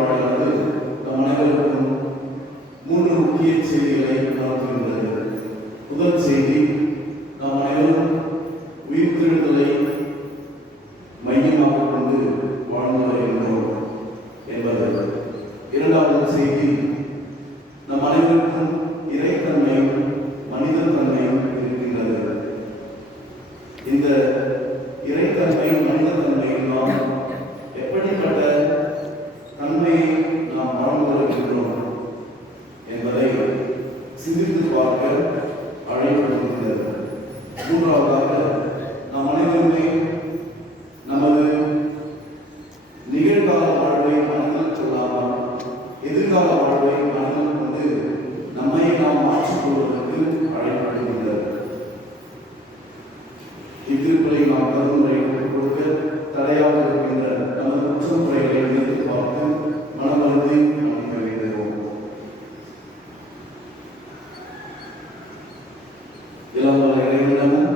மறைவாழ்வு நம் அனைவருக்கும் 3 முக்கிய செய்திகளை உணர்த்துகின்றது. முதல் செய்தி, நாம் அனைவரும் உயிர்த்தெழுதலை மையமாக கொண்டு வாழ்ந்து வருகின்றோம் என்பது. இரண்டாவது செய்தி, நம் அனைவருக்கும் இறைத்தன்மையும் மனிதத்தன்மையும் இருக்கின்றது. இந்த இறைத்தன்மை மனிதத்தன்மையில் நாம் எப்படிப்பட்ட தன்மையை நாம் வாழ்ந்து வருகின்றோம் என்பதை சிந்தித்து பார்க்க அழைக்கப்படுகின்றது. மூன்றாவதாக, நாம் அனைவருமே நமது நிகழ்கால வாழ்வை மனதில் கொள்ளாமல் எதிர்கால வாழ்வை மனதில் கொண்டு நம்மை நாம் மாற்றிக்கொள்வதற்கு அழைக்கப்படுகின்றது. இத்திருப்பலை நாம் கருமுறை கொடுக்க தடையாக இருக்கின்ற நமது குற்றமுறைகளை நிறுத்தி பார்த்து மனமருந்து அமைக்க வேண்டுவோம். இளம்பல இறைவனமும்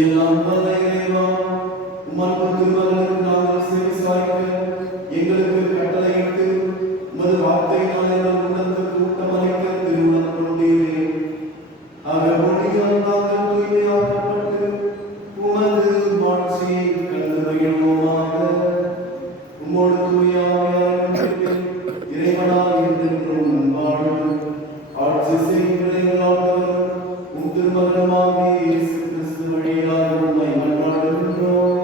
எல்லாம் வல்ல இறைவா, உமது திருமகனுக்கு நாங்கள் செவிசாய்க்க எங்களுக்கு கட்டளையிட்டு உமது வார்த்தையினால் எங்கள் உள்ளத்துக்கு ஊட்டமளிக்க திருமணம் கொண்டீரே. நாங்கள் தூய்மையாக்கப்பட்டு உமது மாட்சியை கண்டு மகிழ்வோமாக. உம்மோடு தூயாமையாக இறைவனாக என்றென்றும் வாழ்ந்து ஆட்சி செய்கிற எங்கள் ஆண்டவர் உம் திருமகனாகிய இயேசு கிறிஸ்து வழியாக உம்மை மன்றாடுகின்றோம்.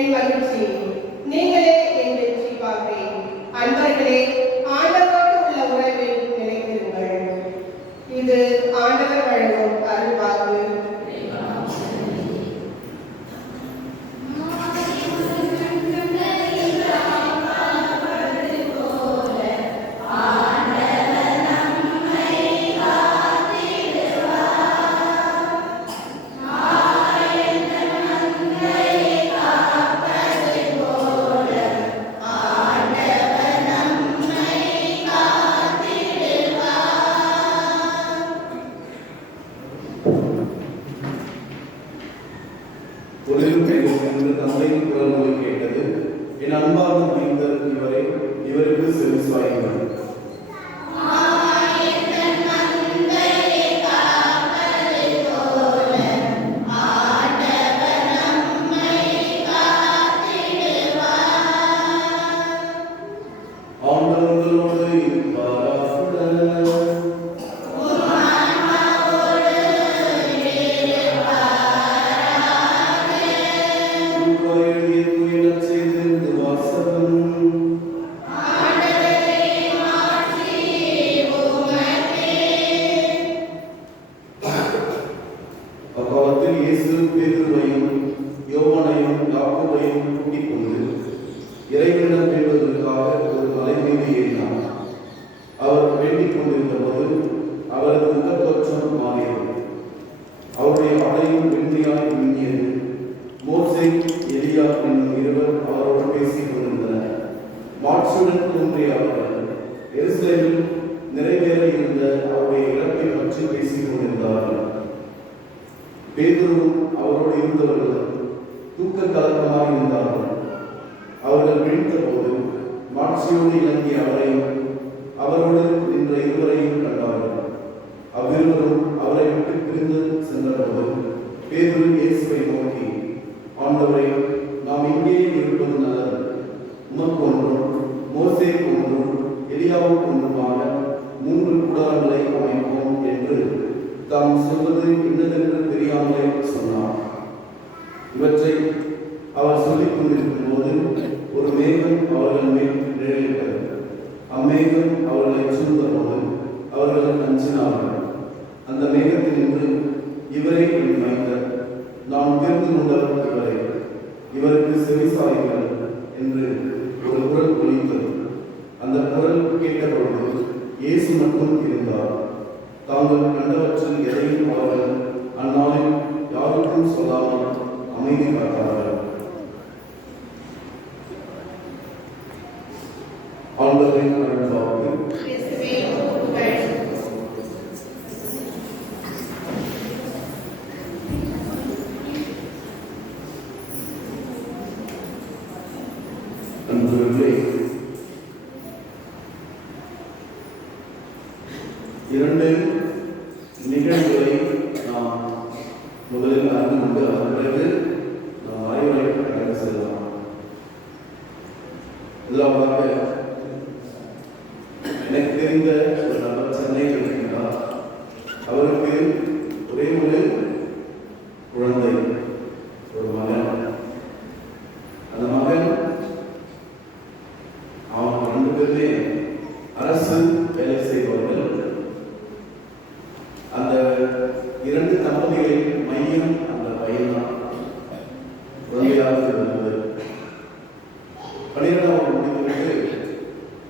என் மகிழ்ச்சி, நீங்களே என் வெற்றி பார்க்கிறேன். அன்பர்களே, ஆண்டவரோடு உள்ள உறவில் நிலைத்திருங்கள். இது ஆண்டவர் வழங்கும் அருள்வாக்கு. தந்தையின் குரல் கேட்டது. என் அன்பார்ந்த மீட்பர் இவரே, இவருக்கு செவிசாயுங்கள். இறைவனிடம் வேண்டுவதற்காக ஒரு மலை மீது ஏறினார். அவர் வேண்டிக் கொண்டிருந்த போது அவரது முகத்தோற்றம் மாறியது. அவருடைய ஆடையும் வெண்மையாய் மின்னியது. மோசே, எலியா என்னும் இருவர் அவரோடு பேசிக் கொண்டிருந்தனர். மாட்சியுடன் தோன்றிய அவர்கள் எருசலேமில் நிறைவேற இருந்த அவருடைய இறப்பை பற்றி பேசிக் கொண்டிருந்தார்கள். பேதுருவும் அவரோடு இருந்தவர்கள் தூக்க கலக்கமாக இருந்தார்கள். அவர்கள் விழித்த போது மாட்சியோடு இறங்கிய அவரையும் அவரோடு நின்ற இருவரையும் கண்டார்கள். அவ்விருவரும் அவரை விட்டு பிரிந்து சென்றபோது பேதுரு இயேசுவை நோக்கி, ஆண்டவரே, நாம் இங்கேயே இருப்பது நல்லது. உமக்கு ஒன்றும் மோசேக்கு ஒன்றும் எலியாவுக்கு ஒன்றுமாக 3 கூடாரங்களை அமைப்போம் என்று தாம் சொல்வது என்னதென்று தெரியாமலே சொன்னார். இவற்றை அவர் சொல்லிக் கொண்டிருக்கும் போது ஒரு மேகம் அவர்கள் மேல் நிழலிட்டது. அம்மேகம் அவர்களை சூழ்ந்த போது அவர்கள் அஞ்சினார்கள். அந்த மேகத்தில் நின்று, இவரே என் மைந்தர், நான் தெரிந்து கொண்டவர் இவரே, இவருக்கு செவிசாயுங்கள் என்று ஒரு குரல் ஒலித்தது. அந்த குரல் கேட்டபொழுது இயேசு மட்டும் இருந்தார். தாங்கள் கண்டவற்றில் எதையும் அவர்கள் அந்நாளில் யாருக்கும் சொல்லாமல் அமைதி காத்தார்கள். ஆண்டவரின் அருள்வாக்கு. அன்பர்களே, 2 நிகழ்வுகளை நாம் முதலில் அறிந்து கொண்டு அதன் பிறகு நாம் ஆய்வுரை கடந்து செல்லலாம். முதலாவதாக எனக்கு தெரிந்த ஒரு நபர் சென்னையில் இருக்கின்றார். அவருக்கு ஒரே ஒரு குழந்தை, ஒரு மகன். அந்த மகன் அவங்க 2 பேருமே அரசு வேலை செய்பவர்கள். அந்த 2 தம்பதிகளின் மையம் அந்த பையன்தான். குழந்தையாக இருந்தது. 12ஆம் முடித்துவிட்டு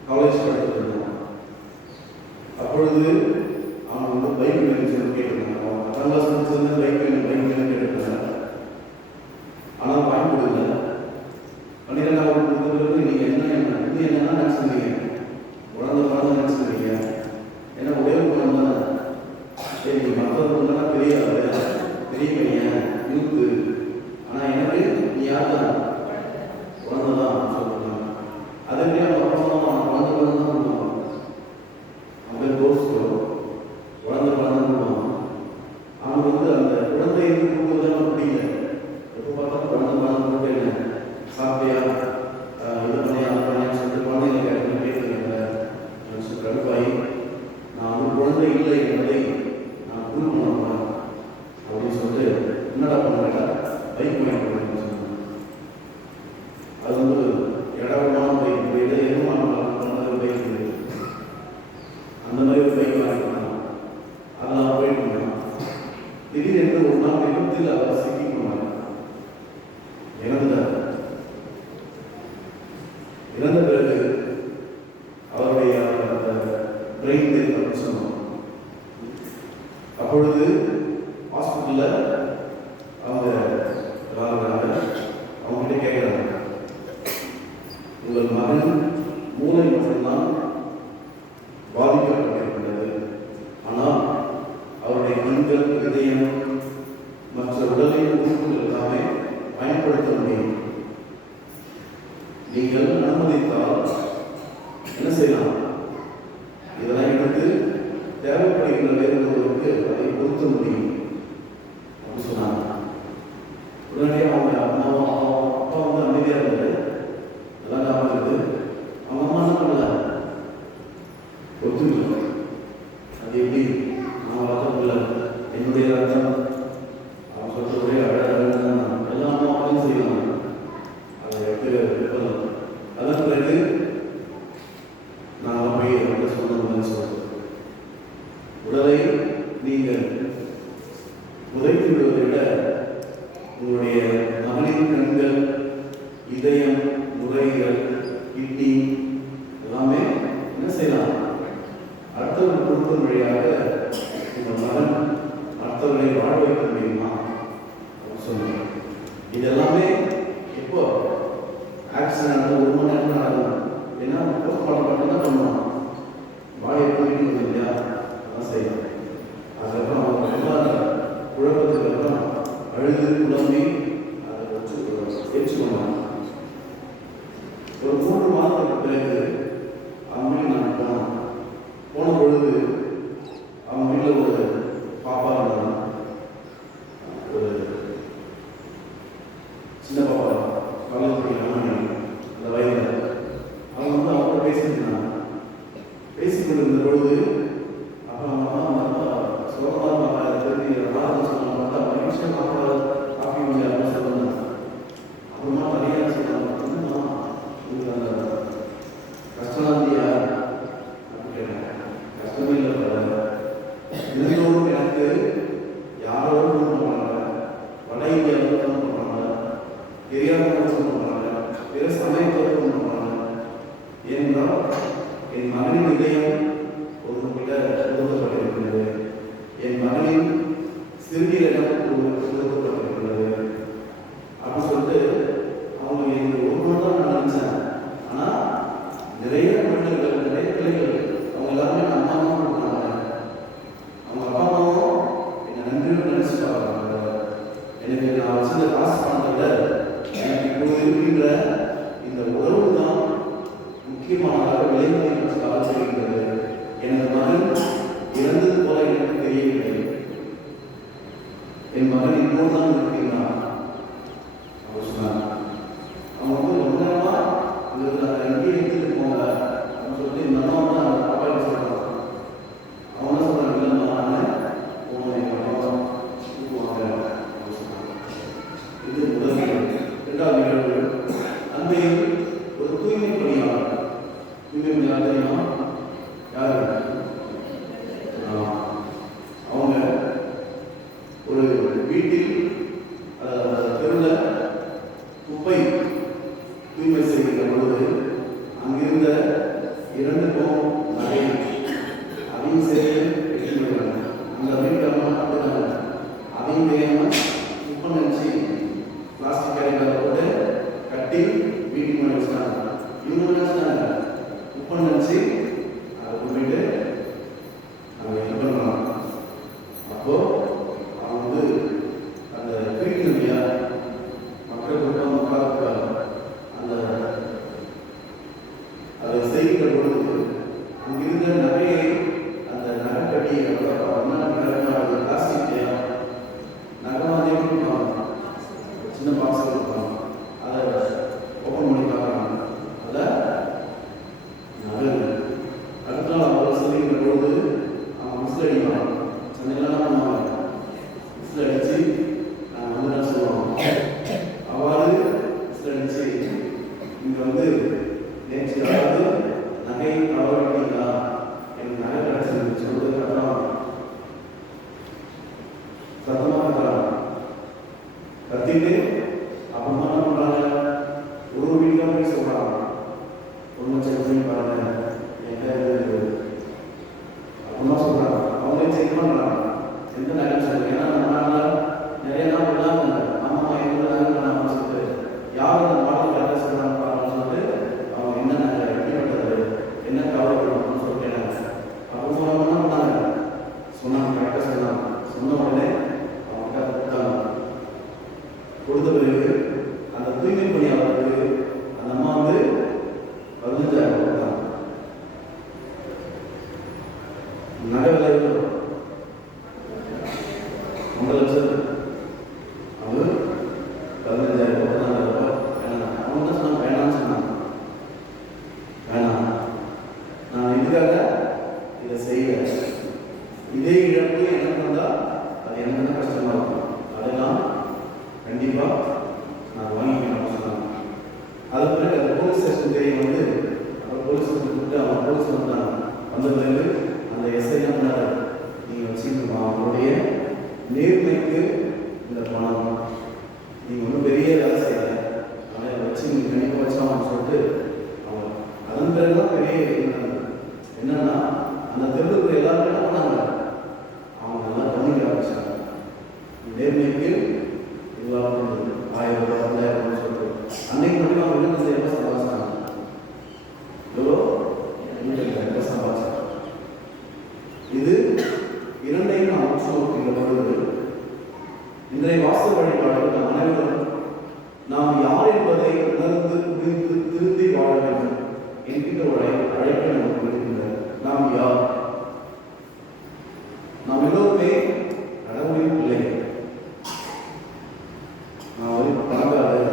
காலேஜ் படித்துட்டு இருந்தான். அப்பொழுது அவன் பைக் வேணும் சொல்லி கேட்டிருந்தாங்க. அவன் 10ஆம் கிளாஸ் முடிச்சது பைக் வேணும் கேட்டிருந்தாங்க. ஆனால் வாங்கி கொடுக்கல. 12ஆவது முடித்த பிறகு நீங்கள் என்னன்னா நினச்சிருந்தீங்க, குழந்தை நினச்சிருந்தீங்க. ஏன்னா ஒரே ஒரு குழந்தை தான். சரி, மற்றது குழந்தைனா பெரிய பையன் யூத்து. ஆனால் எனக்கு நீ யார் தான் குழந்தை தான் சொல்லுவாங்க. அதே மாதிரி அவங்க அப்பா தான் குழந்தை தான் சொல்லுவாங்க. அவங்க தோஸ்தோ குழந்தை சொல்லுவாங்க. அவங்க அந்த குழந்தை கூடுதலாக பிடிக்கல. எப்போ பார்த்தாலும் குழந்தை போட்டு சாப்பிட்டியா, இது பண்ணியா, அது பண்ணியா சொல்லிட்டு குழந்தைங்க கேட்டு அது வந்து இடவமான பைக் போயிட்டு எதுவும் பைக் அந்த மாதிரி ஒரு பைக் வாங்கிக்கலாம். அதெல்லாம் போயிட்டு இருந்தோம். திடீரென்று ஒரு நாள் விபத்தில் அவர் சிக்கி போனார், இறந்தார். இறந்த பிறகு அவருடைய பிரெயின் டெத் சொன்னோம். அப்பொழுது ஹாஸ்பிட்டலில் அவங்க அவங்ககிட்ட கேட்குறாங்க, உங்கள் மகன் மூளை மட்டும்தான் பாதிக்கப்பட்டிருக்கிறது, ஆனால் அவருடைய கண்கள், இதயம் மற்ற உடலின் உறுப்புகள் எல்லாமே பயன்படுத்த முடியும். நீங்கள் அனுமதித்தால் என்ன செய்யலாம்? இதெல்லாம் எடுத்து தேவைப்படுகின்ற வேறுபடுவதற்கு அதை பொருத்த முடியும் அப்படின்னு சொன்னாங்க. உடனடியாக அவங்க அப்பா வந்து அமைதியாக இருந்தது. எல்லாம் ஞாபகம். அவங்க அம்மா என்ன பண்ணல, ஒத்துக்கல. அது எப்படி நான் வளர்த்ததில்லை, என்னுடைய ரத்தம் அவங்க சொல்ற ஒரே எல்லா அம்மாவையும் செய்யலாம். அதை எடுத்து அதன் பிறகு நான் போய் அவர்கிட்ட சொன்னதுன்னு சொல்றேன், உடலை நீங்கள் புதைத்து விடுவதை விட உங்களுடைய மகனின் கண்கள், இதயம், நுரையீரல், கிட்னி எல்லாமே என்ன செய்யலாம்? அடுத்தவர்கள் கொடுக்கும் வழியாக உங்கள் மகன் அடுத்தவர்களை வாழ வைக்க முடியுமா அப்படின்னு சொன்னாங்க. இது எல்லாமே எப்போ ஆக்சிடென்ட் 1 மணி நேரம் நடக்கும். ஏன்னா போஸ்ட்மார்ட்டம் மட்டும்தான் பண்ணுவான், பாடியை போயிட்டு வந்து இல்லையா, அதான் செய்யலாம். அதுக்கப்புறம் அவங்க எல்லா குழப்பத்துக்கு அப்புறம் அழுது குழம்பி அதை வச்சு ஏற்றுக்கொண்டாங்க. ஒரு 3 மாதத்துக்கு பிறகு அவங்க நான் போன பொழுது அவங்க வீட்டில் ஒரு பாப்பா இருந்தாங்க, ஒரு சின்ன பாப்பா, காலேஜ் படிக்கிறாங்க அந்த வயதில். அவங்க வந்து அவங்க பேசிட்டு இருந்தாங்க. பேசிக்கொண்டிருந்த பொழுது அப்புறம் அவங்க சோழமாக தெரிஞ்சு சொன்னாங்க, பார்த்தா மகிழ்ச்சியாக பார்க்க காஃபி முடியாது அப்படின்னு சொல்லுவாங்க. அப்புறமா நிறைய சொன்னாங்க, உங்களுக்கு அந்த கஷ்டம் இல்லையா அப்படின்னு கேட்டேன். கஷ்டமே இல்லை, இருந்தோடும் எனக்கு யாரோ ஃபோன் பண்ணுறாங்க, வட இந்தியாவில் ஃபோன் பண்ணுறாங்க, தெரியாதவங்க ஃபோன் பண்ணுறாங்க, பிற சமயத்தில் ஃபோன் பண்ணுறாங்க. ஏனென்றால் என் மகனின் இதயம் ஒருவர்கிட்ட கொடுக்கப்பட்டிருக்கிறது, என் மகனின் சிறுநீரகம் கொடுக்கப்பட்டிருக்கிறது அப்படின்னு சொல்லிட்டு அவங்க எனக்கு ஒரு நாள் தான் நான் நினைச்சேன். ஆனால் நிறைய மனிதர்கள், நிறைய பிள்ளைகள் அவங்க எல்லாருமே அம்மா அம்மா கொடுக்குறாங்க. அவங்க அப்பா அம்மாவும் என்னை நன்றியோடு நினைச்சு பார்க்குறாங்க. எனக்கு நான் வச்சிருந்த காசு பணத்தை எனக்கு இப்போது இருக்கின்ற இந்த உறவு தான் முக்கியமானதாக விளைவுகளுக்காக செய்கின்றது. எனது மகன் இறந்தது போல எனக்கு தெரியவில்லை, என் மகன் இன்னொரு தான் இருக்கிறான் அப்படின்னு சொன்னாங்க. அவங்க வந்து ரொம்ப நேரமா உங்களுக்கு அதை எங்கேயே எடுத்துட்டு போங்க அப்படின்னு சொல்லிட்டு இந்த அம்மா வந்து அந்த பாப்பாவை சொல்றாங்க. அவங்க என்ன சொல்றாங்க, இல்லைன்னா போங்க, எங்கள் அம்மா கூப்பிடுவாங்க அப்படின்னு சொன்னாங்க. இது முதல் நிகழ்வு. 2வது நிகழ்வு, அன்றையில் ஒரு தூய்மை பணியாளர். தூய்மை பணியாளர் தெரியுமா? யாரு? அவங்க ஒரு வீட்டில் தெருவில் குப்பை தூய்மை செய்கின்ற பொழுது அங்கிருந்த 2 பவுன் நகை அதையும் சேர்த்து எடுத்துக்கிறாங்க. அந்த வீட்டுக்காரமா அப்படின்னாங்க, அதையும் தெரியாம குப்பை நினச்சி பிளாஸ்டிக் கேரியில் போட்டு கட்டி வீட்டுக்கு முன்னாடி வச்சுட்டாங்க. இவங்க நினச்சிட்டாங்க குப்பை நினச்சி அதை கொண்டுட்டு அங்கே இது பண்ணுறாங்க. அப்போ அவங்க வந்து அந்த கிரிக்கெட் இல்லையா, மக்கள் கூட்டம் மக்கள் அந்த அதை செய்கின்ற பொழுது அங்கிருந்த நகையை அந்த நகை கட்டி பிளாஸ்டிக் நகை மாதிரி கொடுப்பாங்க, சின்ன பாக்ஸ் கொடுப்பாங்க. அதை ஓப்பன் பண்ணி பார்க்குறாங்க, அதில் நகை எஸ்ஐ வந்து அவர் போலீஸ் கூப்பிட்டு அவன் போலீஸ் வந்தாங்க. வந்த பிறகு அந்த எஸ்ஐ என்ன பண்ணாரு, நீங்கள் வச்சுக்கணுமா அவங்களுடைய நேர்மைக்கு இந்த பணம் நீங்கள் ஒன்றும் பெரிய வேலை செய்யலை, அதை வச்சு நீங்கள் கண்டிப்பாக வச்சாங்கன்னு சொல்லிட்டு அவங்க அதன் பிறகுதான் பெரிய என்னன்னா அந்த தெருவுக்கு எல்லாருமே என்ன பண்ணாங்க, அவங்க நல்லா கவனிக்க ஆரம்பிச்சாங்க. நேர்மைக்கு எல்லாம் 1000 ரூபாய் 10,000 சொல்லிட்டு அன்னைக்கு மட்டும் அவங்க என்ன செய்ய சம்பாதிச்சாங்க, எவ்வளோ சம்பாதிச்சாங்க. இது இரண்டையும் நாம் உற்று நோக்கின்ற பொழுது இன்றைய வாச வழிபாடு நாம் அனைவரும் நாம் யார் என்பதை உணர்ந்து புரிந்து திருந்தி வாழ வேண்டும் என்கின்ற ஒரு அழைப்பை நமக்கு இருக்கின்றது. நாம் யார்? நாம் எல்லோருமே கடவுளின் பிள்ளைகள். நான் ஒரு பணக்காரர்,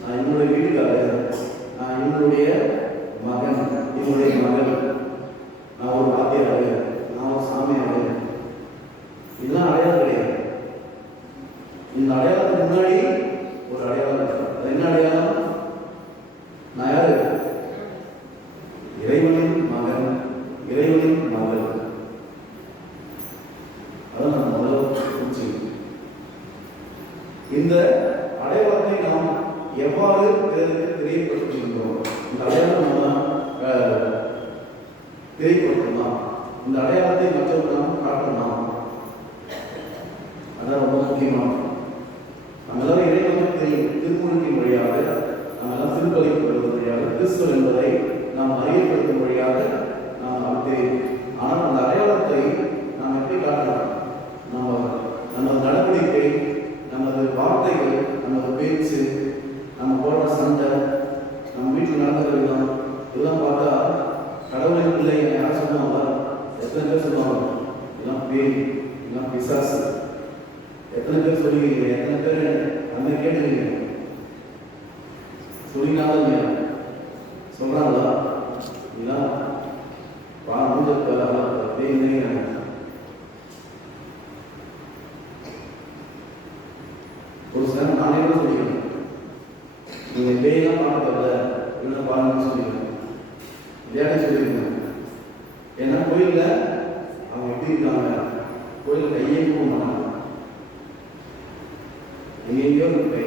நான் என்னுடைய வீட்டுக்காரர், நான் என்னுடைய மகன், என்னுடைய மகள், நான் ஒரு வாத்தியார், நான் ஒரு சாமியார், இதெல்லாம் அடையாளம் கிடையாது. இந்த அடையாளத்துக்கு முன்னாடி ஒரு அடையாளம் இருக்கு. அது என்ன அடையாளம்? நான் யாரு? இறைவனின் மகன், இறைவனின் மகள். அதான் நம்ம முதல்ல புரிஞ்சு இந்த அடையாளத்தை நாம் எவ்வாறு தெரியப்படுத்துகின்றோம்? இந்த அடையாளம் நம்ம தெரியப்படுத்தலாம், இந்த அடையாளத்தை மற்றவர்கள் நாம் காட்டலாம். அதான் ரொம்ப முக்கியமானது. நம்ம எல்லாரும் இறைவனுக்கு தெரியும், திருமுழுக்கின் வழியாக நாம் எல்லாம் திருப்பலிக்கப்படுவது வழியாக கிறிஸ்துவ என்பதை நாம் அறியப்படுத்தும் வழியாக நாம் தெரியும். ஆனால் அந்த அடையாளத்தை நாம் எப்படி காட்டலாம்? நமது நடவடிக்கை, நமது வார்த்தைகள், நமது பேச்சு, நம்ம போடுற சண்டை, நம்ம வீட்டில் நடந்துக்கலாம், இதெல்லாம் பார்த்தா கடவுளின் பிள்ளை யார் சொல்லுவாங்க? எத்தனை பேர் சொல்லுவாங்க? இதெல்லாம் பேய், இதெல்லாம் பிசாசு. எத்தனை பேர் சொல்லுவீங்க? எத்தனை பேர் அந்த கேட்டுவீங்க? சொல்லினாலும் சொல்றாங்களா? இதெல்லாம் ஒரு சில நானே கூட சொல்லிக்கிறேன், நீங்க பேயெல்லாம் பார்க்கறத என்ன பாருங்கன்னு சொல்லிக்கிறேன், விளையாட சொல்லியிருக்கேன். ஏன்னா கோயில்ல அவங்க எப்படி இருக்காங்க, கோயில கையே போக மாட்டாங்க, எங்கேயோ கை.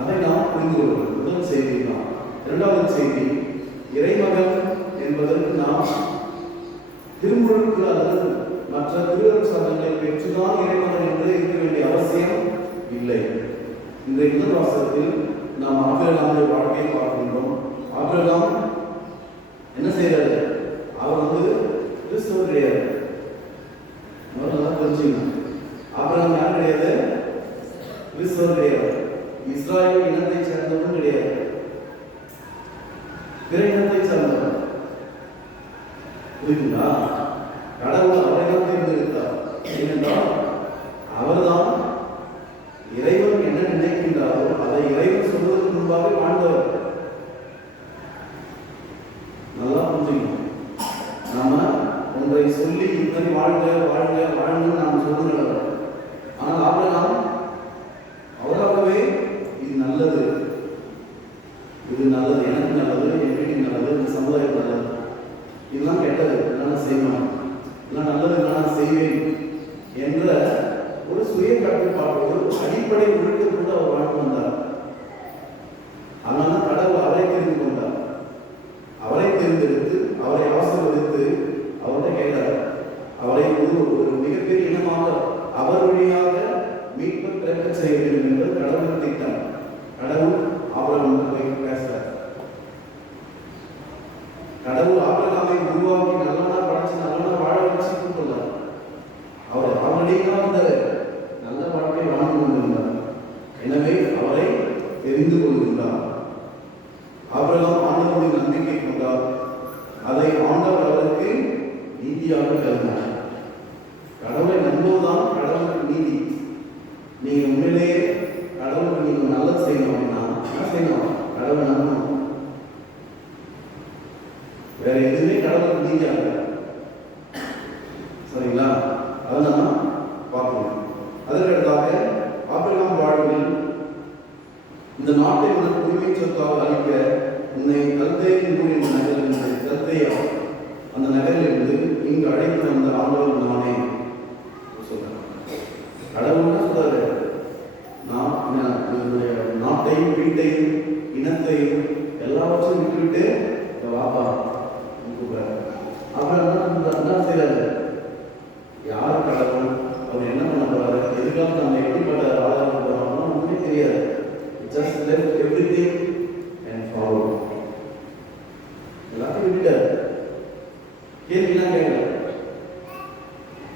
அதை நாம் புரிந்து கொள்வோம். முதல் செய்தி தான். இரண்டாவது செய்தி, இறைமகன் என்பதற்கு நாம் திருமுழுக்கு அல்லது மற்ற திருவருட் சாதனங்களை பெற்றுதான் இறைமகன் என்று இருக்க வேண்டிய அவசியம் இல்லை. இந்த முதல் வாசகத்தில் நாம் ஆபிரகாமுடைய வாழ்க்கையை பார்க்கின்றோம். ஆபிரகாம் என்ன செய்யறாரு? அவர் கிறிஸ்தவர் கிடையாது. நல்லா தெரிஞ்சுக்கணும். ஆபிரகாம் யார் கிடையாது? கிறிஸ்தவர் கிடையாது. இஸ்ராயல் இனத்தை சேர்ந்தவரும் கிடையாது, பிற இனத்தை சேர்ந்தவர். புரியுதுங்களா? கடவுள் அவரை தான் தேர்ந்தெடுத்தார். ஏனென்றால் அவர்தான் இறைவன் என்ன நினைக்கின்றாரோ அதை இறைவன் சொல்வதற்கு முன்பாக வாழ்ந்தவர். நல்லா புரிஞ்சுக்கணும். நாம ஒன்றை சொல்லி இப்படி வாழ்க வாழ்க வாழ்ந்து நாம் சொல்லுங்கள். ஆனால் ஆபிரகாம் அவராகவே இது நல்லது, இது நல்லது, எனக்கு நல்லது, என் வீட்டுக்கு நல்லது, இந்த சமுதாயம் நல்லது, இதெல்லாம் கெட்டது, இதெல்லாம் செய்யணும், இதெல்லாம் நல்லது, நான் செய்வேன் என்ற ஒரு சுய கட்டுப்பாடு, அடிப்படை ஒழுக்கத்தோடு அவர் வாழ்ந்து வந்தார். அதனால கடவுள் அவரை தெரிந்து கொண்டார். அவரை தேர்ந்தெடுத்து அவரை ஆசீர்வதித்து அவர்கிட்ட கேட்டார். அவரை ஒரு மிகப்பெரிய இனமாக அவர் வழியாக மீட்பு பிறக்க செய்ய வேண்டும் என்பது கடவுள் திட்டம். கடவுள் ஆபிரகாமுக்கு பேசுறார். கடவுள் ஆபிரகாமை உருவாக்கி நல்லவனா படைச்சு நல்லவனா வாழ வச்சு கூப்பிட்டார். அவர் ஆல்ரெடியாக வந்தார், நல்ல வாழ்க்கை வாழ்ந்து கொண்டிருந்தார். எனவே அவரை தெரிந்து கொள்கின்றார். ஆபிரகாம் ஆண்டவருடைய நம்பிக்கை கொண்டார். அதை ஆண்டவர் அவருக்கு நீதியாக கருதினார். கடவுளை நம்புவதுதான் கடவுளுக்கு நீதி. நீங்க உண்மையிலேயே கடவுளுக்கு நீங்க நல்லது செய்யணும் அப்படின்னா என்ன செய்யணும்? கடவுளை நம்பணும். வேற எதுவுமே கடவுளுக்கு நீதியாக. சரிங்களா? அதை நம்ம பார்க்கணும். அதற்கடுத்தாக ஆபிரகாம் வாழ்வில் இந்த நாட்டை உனக்கு உரிமை சொத்தாக அளிக்க உன்னை கல்தேயின் ஊரின் நகரிலிருந்து கல்தேயா அந்த நகரிலிருந்து இங்கு அழைத்து வந்த ஆண்டவர் நானே சொல்றேன். கடவுள்னா சொல்றாரு, நான் என்னுடைய நாட்டையும் வீட்டையும் இனத்தையும் எல்லாவற்றையும் விட்டுவிட்டு வாப்பா கூப்பிடுறாரு. அப்புறம் என்ன செய்யறாரு? யார் கடவுள், அவர் என்ன பண்ண போறாரு, எதுக்காக நம்ம எப்படிப்பட்ட ஆளாக போறோம் ஒன்றுமே தெரியாது. Just left everything and follow. எல்லாத்தையும் விட்டுட்டாரு. கேள்விலாம் கேட்கல,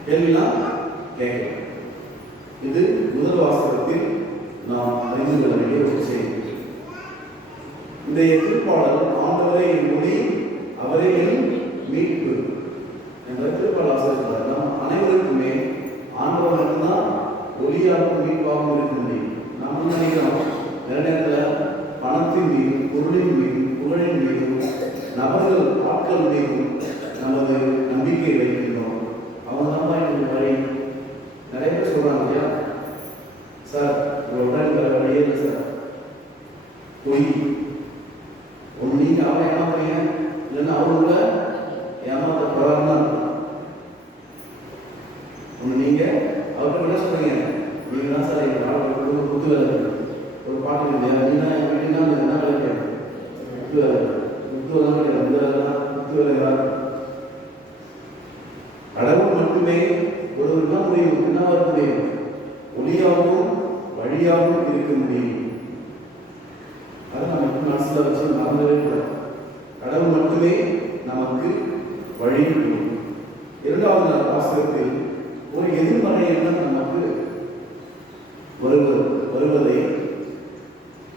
கேள்விலாம் கேட்கல. இது முதல் வாசகத்தில் நாம் அறிந்து கொள்ள வேண்டிய ஒரு செய்தி. இந்த திருப்பாடல் ஆண்டவரே என் ஒளி அவரே என் மீட்பு என்ற திருப்பாடல் ஆசிரியர் நாம் அனைவருக்குமே ஆண்டவர் மட்டும்தான் ஒளியாகவும் மீட்பாகவும் இருக்க முடியும். நம்ம நினைக்கிறோம் நிறைய நேரத்தில் பணத்தின் மீதும் பொருளின் மீதும் புகழின் மீதும் நபர்கள் ஆட்கள் மீதும் நமது நம்பிக்கை வைக்கின்றோம். அவங்க தான் எனக்கு வழி. நிறைய பேர் சொல்றாங்க, இல்லையா சார் உங்கள் உடல் வர வழியே இல்லை சார், பொய். ஒன்று நீங்கள் அவரை ஏமாத்துறீங்க, இல்லைன்னா அவங்கள ஏமாத்த போறாருன்னா ஒன்று நீங்கள் அவர்கிட்ட என்ன சொல்றீங்க, நீங்க தான் சார் எங்கள் குத்து வேலை ஒரு பாட்டு இல்லையா, நீங்க எப்படின்னா என்ன வேலை குத்து வேலை குத்து வேலை கிடையாது, இந்த வேலை குத்து வேலை யார்? கடவுள் மட்டுமே ஒரு முடியும், என்ன வர முடியும், ஒளியாகவும் வழியாகவும் இருக்க முடியும். அதை நம்ம மனசுல வச்சு மறந்துடவே கூடாது. கடவுள் மட்டுமே நமக்கு வழி. இரண்டாவது வாசகத்தில் ஒரு எதிர்மறை எண்ணம் நமக்கு வருவதை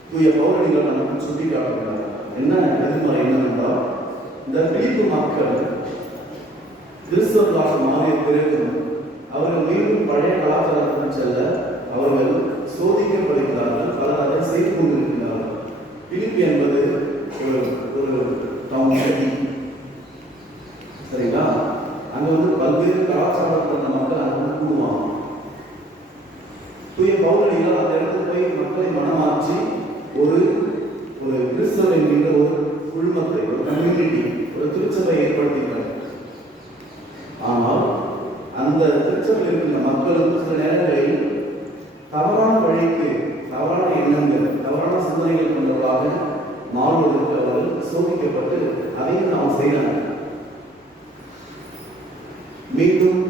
தூய பௌரணிகள் நமக்கு சுட்டி காட்டுகிறார். என்ன எதிர்மறை எண்ணம் என்றால், இந்த பிலிப்பு மக்கள் கிறிஸ்தவர்களாக மாறிய பிறகு அவர்கள் மீண்டும் பழைய கலாச்சாரத்துக்கு செல்ல அவர்கள் சோதிக்கப்படுகிறார்கள், பலர் அதை செய்து கொண்டிருக்கிறார்கள். பிலிப்பி என்பது ஒரு டவுன் சிட்டி, சரிங்களா? அங்க பல்வேறு கலாச்சாரத்தில் மக்கள் அங்கே கூடுவாங்க. தூய பௌரணிகள் அந்த இடத்துல போய் மக்களை மனமாற்றி ஒரு ஒரு கிறிஸ்தவ என்கின்ற ஒரு குழுமத்தை, ஒரு கம்யூனிட்டி, ஒரு திருச்சபை ஏற்படுத்தினார். ஆனால் அந்த திருச்சபையில் இருக்கின்ற மக்களுக்கு சில நேரங்களில் தவறான வழிக்கு, தவறான எண்ணங்கள், தவறான சிந்தனைகள் கொண்டவர்களாக மாறுவதற்கு அவர்கள் சோதிக்கப்பட்டு அதையும் நாம் செய்யலாம். மீண்டும்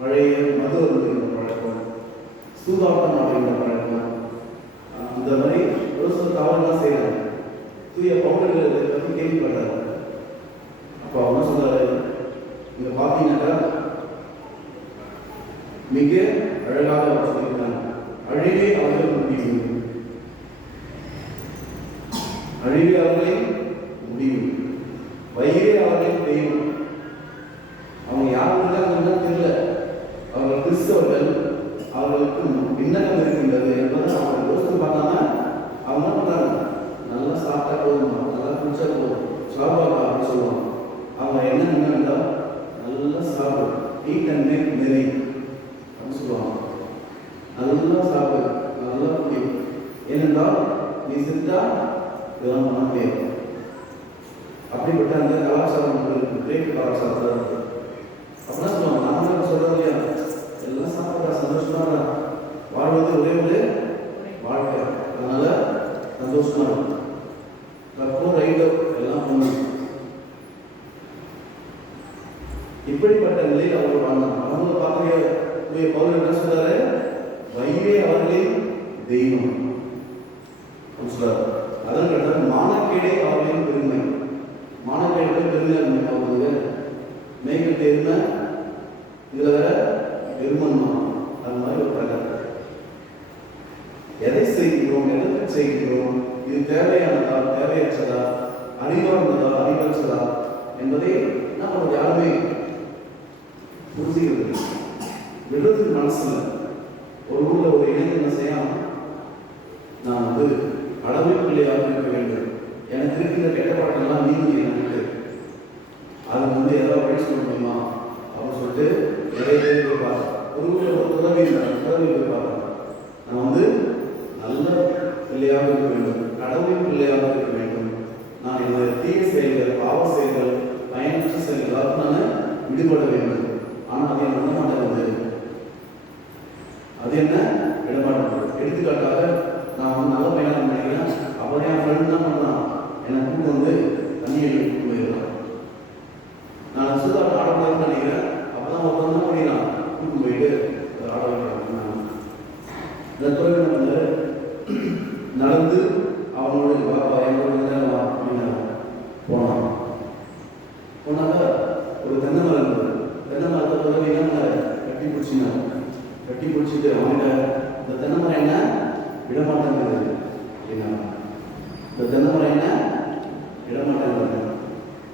பழைய மது அருந்துகின்ற பழக்கம், சூதாட்டம் அப்படிங்கிற பழக்கம், இந்த மாதிரி ஒரு சில தவறுலாம் செய்யறாங்க. தூய பௌரணிகள் இதை பற்றி கேள்விப்பட்டார். அப்போ அவங்க சொல்றாரு, இங்க பார்த்தீங்கன்னாக்கா மிக அழகாக சொல்லியிருக்காங்க, அழிவே அவர்கள் முடிவு, அழிவே அவர்களின் முடிவு, வயிறே அவர்களின் தெய்வம். அவங்க யாருன்னு தெரியல, அவர்கள் கிறிஸ்தவர்கள், அவர்களுக்கு விண்ணகம் இருக்கின்றது என்பதை அவங்க யோசித்து பார்த்தாங்க. அவங்க என்ன பண்றாங்க, நல்லா சாப்பிட்டா போதுமா, நல்லா குடிச்சா போதும், சாப்பாடு அப்படின்னு சொல்லுவாங்க. அவங்க என்னன்னா நல்லா சாப்பிடு, ஈட் அண்ட் மேக் மெரி அப்படின்னு சொல்லுவாங்க. நல்லா சாப்பிடு, நல்லா குடி, ஏனென்றால் நீ செத்தா இதெல்லாம் பண்ண முடியாது. அப்படிப்பட்ட அந்த கலாச்சாரம் கிரேக்க கலாச்சாரத்தில் இருக்கு. அப்படின்னா சொல்லுவாங்க, நாம சொல்றோம் இல்லையா, எல்லாம் சாப்பிட்றா, சந்தோஷமா வாழ்வது ஒரே ஒரு வாழ்க்கை, அதனால சந்தோஷமா இருக்கும், தப்போ ரைட்டோ எல்லாம் பண்ணணும். இப்படிப்பட்ட நிலையில் அவர்கள் வாழ்ந்தாங்க. அவங்க பார்த்து பவுல் என்ன சொல்றாரு, வயிறே அவர்களின் தெய்வம் சொல்றாரு. அதன் கட்ட மானக்கேடே அவர்களின் பெருமை. மானக்கேடு பெருமை அவங்களுக்கு மேய்கள் பெருமை, இதுல வேற பெருமன்மா, அது மாதிரி ஒரு கதை. எதை செய்கிறோம், எதற்கு செய்கிறோம், இது தேவையானதா தேவையற்றதா, அறிவார்ந்ததா அறிவற்றதா என்பதை நம்ம யாருமே புரிஞ்சுக்கிறது விடுறதுக்கு மனசு இல்லை. ஒரு ஊர்ல ஒரு இளைஞர் என்ன செய்யலாம், நான் கடவுள் பிள்ளையாக இருக்க வேண்டும், எனக்கு இருக்கிற கெட்ட பழக்கம்லாம் நீங்க எனக்கு அது ஏதாவது வழி சொல்ல முடியுமா அப்படின்னு சொல்லிட்டு நிறைய பேர் போய் ஒரு ஊரில் ஒரு துறவி போய் பார்ப்பேன். நான் நல்ல பிள்ளையாக இருக்க வேண்டும், கடவுளின் பிள்ளையாக இருக்க வேண்டும். நான் இந்த தீய செயல்கள், பாவ செயல்கள், பயனற்ற செயல்கள் எல்லாத்தையும் நான் விடுபட வேண்டும். ஆனால் அது என்ன மாட்டேங்குது, அது என்ன விடமாட்டேங்குது. எடுத்துக்காட்டாக நான் வந்து நல்ல பையனாக நினைக்கிறேன், அவரே என் ஃப்ரெண்ட் தான் பண்ணலாம், என்னை கூட்டு வந்து தண்ணியை கூட்டு போயிடலாம். நான் சூதாட்டம் ஆடக்கூடாதுன்னு நினைக்கிறேன், அப்போதான் ஒருத்தர் தான் பண்ணிடலாம், கூட்டு போயிட்டு ஆட வைக்கிறான். இந்த துறையை வந்து நடந்து அவனோட பாப்பா எங்களோட வா அப்படின்னு போனாக்கா ஒரு தென்னை மரம் இருந்தது. தென்னை மரத்தை பிறகு என்ன கட்டி பிடிச்சினாங்க. கட்டி பிடிச்சிட்டு அவங்க இந்த தென்னை மரம் என்ன விடமாட்டேங்குது அப்படின்னா, இந்த தென்னை மரம் என்ன விடமாட்டேங்குது.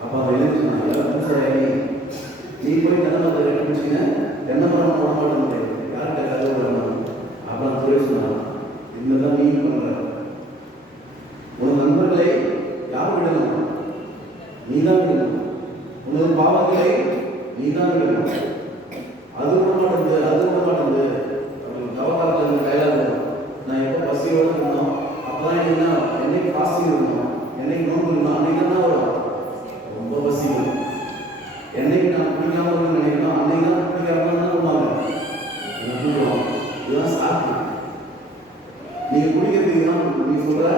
அப்போ அதை எழுதினாங்க, நீ போய் தென்னை மரத்தை கட்டி பிடிச்சிங்க, தென்னை மரம் விட மாட்டேங்குது, யார்கிட்ட கதை விடணும். அப்புறம் துறை சொன்னாங்க, இந்த தான் நீ பண்ற, உன் நண்பர்களை யார் விடணும், நீ தான் விடணும். உனது பாவங்களை நீ தான் விடணும். அது விட மாட்டேங்குது, அது விட மாட்டேங்குது. கவகாலத்தில் கையில நான் எப்போ பசியோடு இருந்தோம், அப்போதான் என்ன என்னைக்கு பாசிங் இருந்தோம், என்னைக்கு நோன்பு இருந்தோம், அன்னைக்கு தான் வரும் ரொம்ப பசிக்கும். என்னைக்கு நான் பிடிக்காம இருக்குன்னு நினைக்கிறோம், அன்னைக்கு தான் பிடிக்காம தான் பண்ணுவாங்க, என்ன கூப்பிடுவோம். இதுதான் சாக்கு. நீங்க குடிக்கிறதுக்கு தான் நீ சொல்ற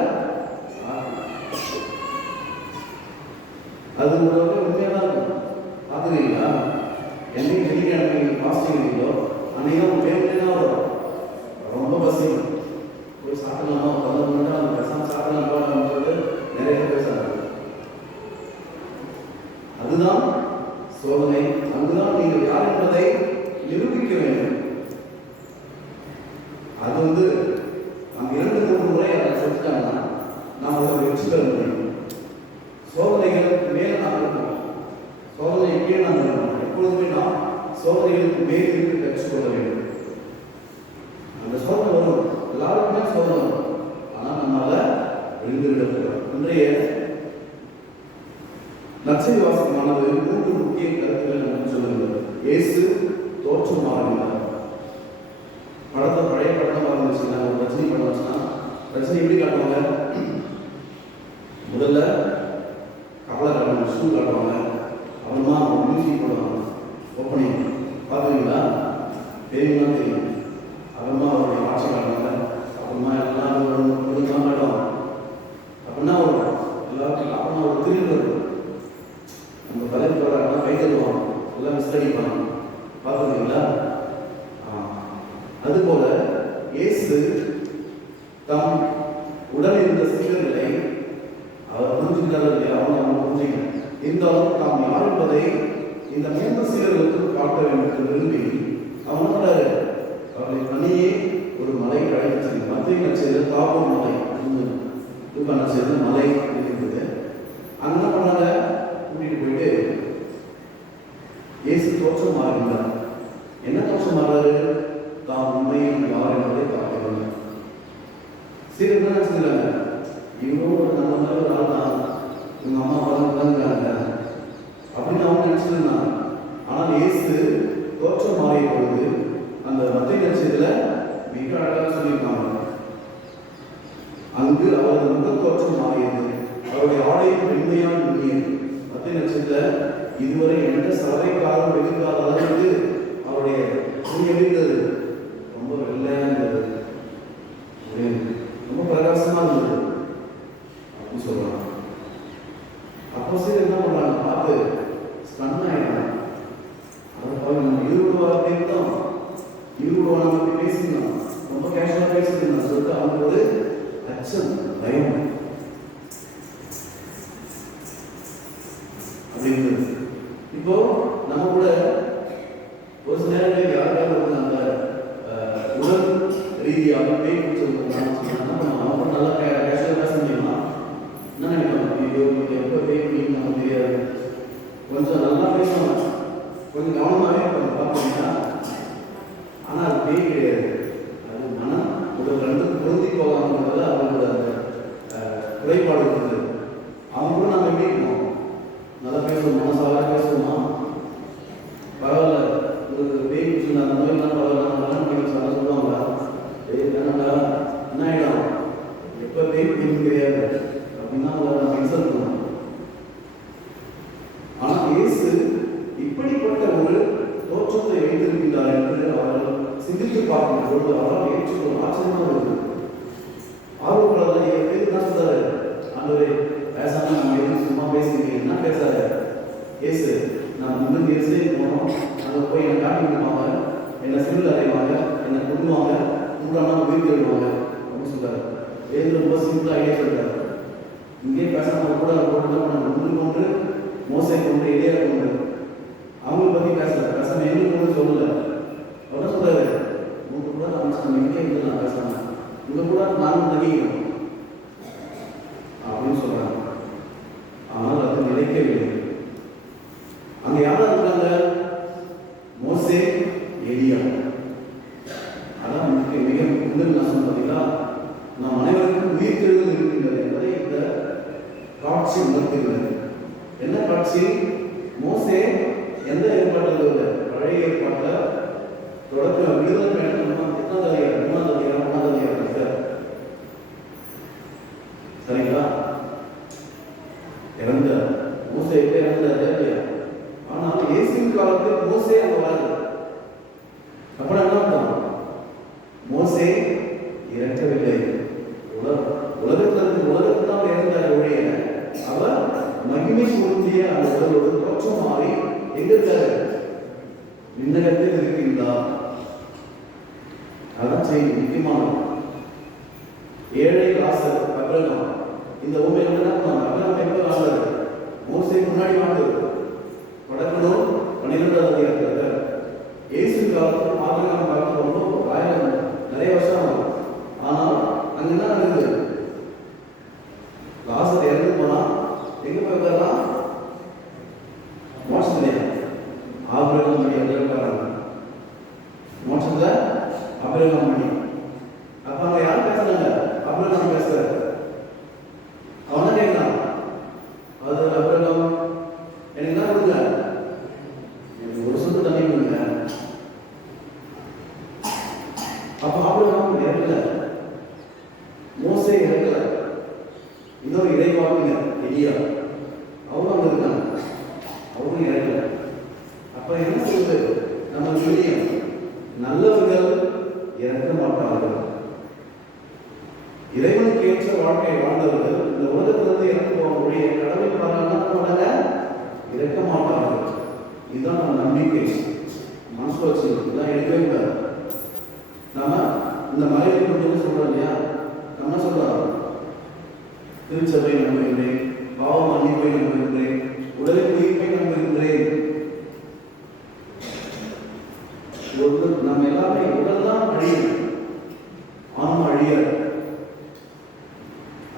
அது உங்களுக்கு உண்மையாக தான் இருக்கும். பார்த்துக்கிறீங்களா, என்னைக்கு வெள்ளிக்கிழமை பாசிட்டிவ் இருக்கீங்களோ அன்னைக்கு தான் வேணும்னே தான் வரும். ரொம்ப பசி போய் சாப்பிடலாமா, 11 மணி நேரம் பெருசாக சாப்பிடலாம் சொல்லிட்டு நிறைய பேர் பேசுறாங்க. அதுதான் சோதனை. அங்குதான் நீங்கள் யார் என்பதை நிரூபிக்க வேண்டும். அது வந்து நம்ம 2-3 முறை அதை செஞ்சுட்டாங்கன்னா நாம் அதை வெற்றி பெற முடியும். சோதனைகள் மேலே நாம் இருக்கோம், சோதனை கீழே நாம் இருக்கோம். எப்பொழுதுமே நாம் சோதனைகளுக்கு மேல் இருந்து கற்றுக்கொள்ள வேண்டும். அந்த சோதனை வரும், எல்லாருக்குமே சோதனை வரும், ஆனால் நம்மளால எழுந்துவிடக்கூடாது. இன்றைய நற்செய்தி வாசகமானது 3 முக்கிய கருத்துக்களை நமக்கு சொல்லுகிறது. இயேசு தோற்றம் மாறுகிறார். படத்தை பழைய படமாக இருந்துச்சுன்னா, ஒரு ரஜினி படம் வச்சுன்னா ரஜினி எப்படி காட்டுவாங்க, முதல்ல கவலை காட்டுவாங்க, ஷூ காட்டுவாங்க, அப்புறமா மியூசிக் போடுவாங்க, ஓப்பனிங் பார்த்துருக்கீங்களா, தெரியுமா தெரியும். அப்புறமா அவருடைய ஆட்சி காட்டுவாங்க, அப்புறமா எல்லாம் கொடுக்கலாம் காட்டுவாங்க. அப்படின்னா ஒரு எல்லாருக்கும் அப்புறமா ஒரு திரும்பி வரும், நம்ம தலைப்பு வராங்கன்னா கை தருவாங்க, எல்லாம் மிஸ் அடிப்பாங்க. பார்த்துருக்கீங்களா? அதுபோல இயேசு தம் உடல் இருந்த சீடர்களை அவர் புரிஞ்சுக்கிறார் இல்லையா, அவங்க புரிஞ்சுக்கணும். இந்த அளவுக்கு நாம் யார் என்பதை இந்த 3 சீடர்களுக்கு காட்ட வேண்டும் என்று விரும்பி அவங்க அவர்களை தனியே ஒரு மலை அழைத்து, மத்திய நட்சத்திர தாபூர் மலை, லூக்கா நட்சத்திர மலை இருக்குது. அங்க என்ன பண்ணாங்க, கூட்டிட்டு போயிட்டு இயேசு தோற்றம் மாறுகிறார். என்ன தோற்றம் மாறாரு, தான் உண்மையில் யார் என்பதை காட்டுகிறாங்க. சீடர்கள் என்ன நினைச்சுக்கிறாங்க, இவங்களும் நம்ம மாதிரி ஒரு ஆள் தான், இவங்க அம்மா வளர்ந்துட்டாங்க அப்படின்னு அவங்க நினைச்சிருந்தாங்க. ஆனால் இயேசு தோற்றம் மாறிய பொழுது அந்த மத்திய நட்சத்திரத்துல மிக அழகாக சொல்லியிருக்காங்க. அங்கு அவரது முக தோற்றம் மாறியது, அவருடைய ஆடையும் வெண்மையான நுண்ணியது. மத்திய நட்சத்திரத்துல இதுவரை எந்த சலவைக்காரும் வெளுக்காத அளவுக்கு அவருடைய துணி இருந்தது, ரொம்ப வெள்ளையா இருந்தது, ரொம்ப பிரகாசமா இருந்தது அப்படின்னு சொல்றாங்க. அப்போ சரி என்ன பண்றாங்க, பார்த்து ஸ்டன் ஆயிடுறாங்க. அதை நம்ம இருபது அப்படின்ட்டோம், 20 நம்ம அப்படி பேசியிருந்தோம், ரொம்ப கேஷுவலா பேசியிருந்தோம் சொல்லிட்டு அவங்க ஒரு அச்சம், பயம் அப்படின்றது. இப்போ நம்ம கூட ஒரு சில நேரங்களில் யாருக்காவது அந்த உடல் ரீதியாக பேய் பிடிச்சிருக்கோம், அவங்க நல்லா கேஷுவலாக பேச முடியுமா, என்ன நினைப்பாங்க, ஐயோ எப்போ பேய் பிடிக்கும் நமக்கு தெரியாது. கொஞ்சம் நல்லா பேசுவாங்க, கொஞ்சம் கவனமாகவே இருப்பாங்க பார்த்தீங்கன்னா. ஆனால் அது பேய் கிடையாது, அது மனம் உடல் ரெண்டும் பொருந்தி போகாமல் அவங்களோட அந்த குறைபாடு இருக்குது. அவங்க கூட நம்ம எப்படி இருக்கோம், நல்லா பேசுவோம், மனசாக பேசுவோமா, பரவாயில்ல, உங்களுக்கு பேய் பிடிச்சிருந்தா அந்த நோயெல்லாம் பரவாயில்ல, நல்லா சொல்லுவாங்க. என்னடா என்ன ஆகிடும், எப்போ எப்போ பேய் பிடிக்கும் தெரியாது அப்படின்னா அதை நம்ம இன்சல்ட் பண்ணுவோம். ஆனால் இயேசு இப்படிப்பட்ட ஒரு தோற்றத்தை வைத்திருக்கின்றார் என்று அவர்கள் சிந்தித்து பார்க்கும் பொழுது அவரால் ஏற்றுக்கொள்ள ஆச்சரியமாக இருக்குது. ஆர்வப்படாத என்ன சொல்றாரு, ஆண்டவரே பேசாம நம்ம எதுவும் சும்மா பேசுறீங்க, என்ன பேசாரு இயேசு, நான் முன்னாடி இயேசே போனோம், அங்கே போய் என்னை காட்டி விடுவாங்க, என்னை சிவில் அறைவாங்க, என்னை கொண்டுவாங்க, 3ஆம் நாள் உயிர் எழுதுவாங்க அப்படின்னு சொல்றாரு. ஏது ரொம்ப சிம்பிள் ஐடியா சொல்றாரு. இங்கே பேசாம கூட போட்டு ஒன்று கொண்டு மோசை கொண்டு எளியா கொண்டு அவங்களை பத்தி பேசாம எங்களுக்கு கொண்டு சொல்லல. அவர் சொல்றாரு, உங்க கூட நான் எங்கே இருந்து நான் பேசுறேன், உங்க கூட நானும் தனிக்கிறோம் அப்படின்னு சொல்றாங்க. ஆனால் அது நிலைக்கவில்லை. அங்க யாரா இருக்காங்க? மோசே, எலியா. அதான் மிக முதல் நான் பார்த்தீங்களா, நாம் அனைவருக்கும் உயிர் தெழுதல் இருக்கின்றது என்பதை இந்த காட்சி உணர்த்துகிறது. என்ன காட்சி? மோசே எந்த ஏற்பாட்டில் பழைய ஏற்பாட்டில் தொடக்க விடுதலை வேண்டும் சரிங்களா, இறந்த மோசே இறந்தாரு. ஆனால் இயேசுவின் காலத்தில் மோசே அங்க வராது. அப்புறம் என்ன அர்த்தம்? மோசே இறக்கவில்லை. உலகத்தில் தான் இறந்தார் ஒழிய அவர் மகிமை பொருந்திய அந்த உடலோடு தோற்றம் மாறி எங்க இருக்காரு? விண்ணகத்தில் இருக்கின்றார். அதான் செய்தி முக்கியமானது. ஏழை லாசர் அபிரகாம், இந்த ஊமையில என்ன பண்ணாங்க? அபிரகாம் எப்போ லாசர்? மோசே முன்னாடி வாழ்ந்தது. வடக்கணும் 12வது அதிகாரத்தில் இயேசு காலத்தில் ஆபிரகாம் காலத்தில் ரொம்ப நிறைய வருஷம் ஆகும். ஆனால் அங்க என்ன நடக்குது? லாசர் இறந்து போனா எங்க போய் உட்காரலாம்? மோட்சம் ஆபிரகாம் மணி எங்க உட்காராங்க? மோட்சத்துல ஆபிரகாம் மணி. அப்ப அங்க யார் பேசுறாங்க? ஆபிரகாம் பேசுறாரு. அவன கேட்கலாம், அது ஆபிரகாம் எனக்கு என்ன கொடுங்க, எனக்கு ஒரு சொத்து தண்ணி கொடுங்க. அப்ப ஆபிரகாம் இறக்கல, மோசே இறக்கல, இன்னொரு இறைவாக்குங்க எலியா அவரும் அங்க இருக்காங்க, அவரும் இறக்கல. அப்ப என்ன சொல்லுது நம்ம சொல்லியும், நல்லவர்கள் இறக்க மாட்டார்கள். இறைவனுக்கு ஏற்ற வாழ்க்கை வாழ்ந்தவர்கள் இந்த உலகத்திலிருந்து இறந்து போகக்கூடிய கடவுள் பாருங்க இறக்க மாட்டார்கள். இதுதான் நம்ம நம்பிக்கை. மனசு வச்சு இதெல்லாம் எடுக்கவே கூடாது. நாம இந்த மலையை கொண்டு சொல்றோம் இல்லையா, நம்ம சொல்றோம் திருச்சபை நம்புகின்றேன், பாவ மன்னிப்பை நம்புகின்றேன், உடலை உயிர்ப்பை நம்புகின்றேன். நம்ம எல்லாமே உடல் தான் அழியும், ஆன்மா அழியாது.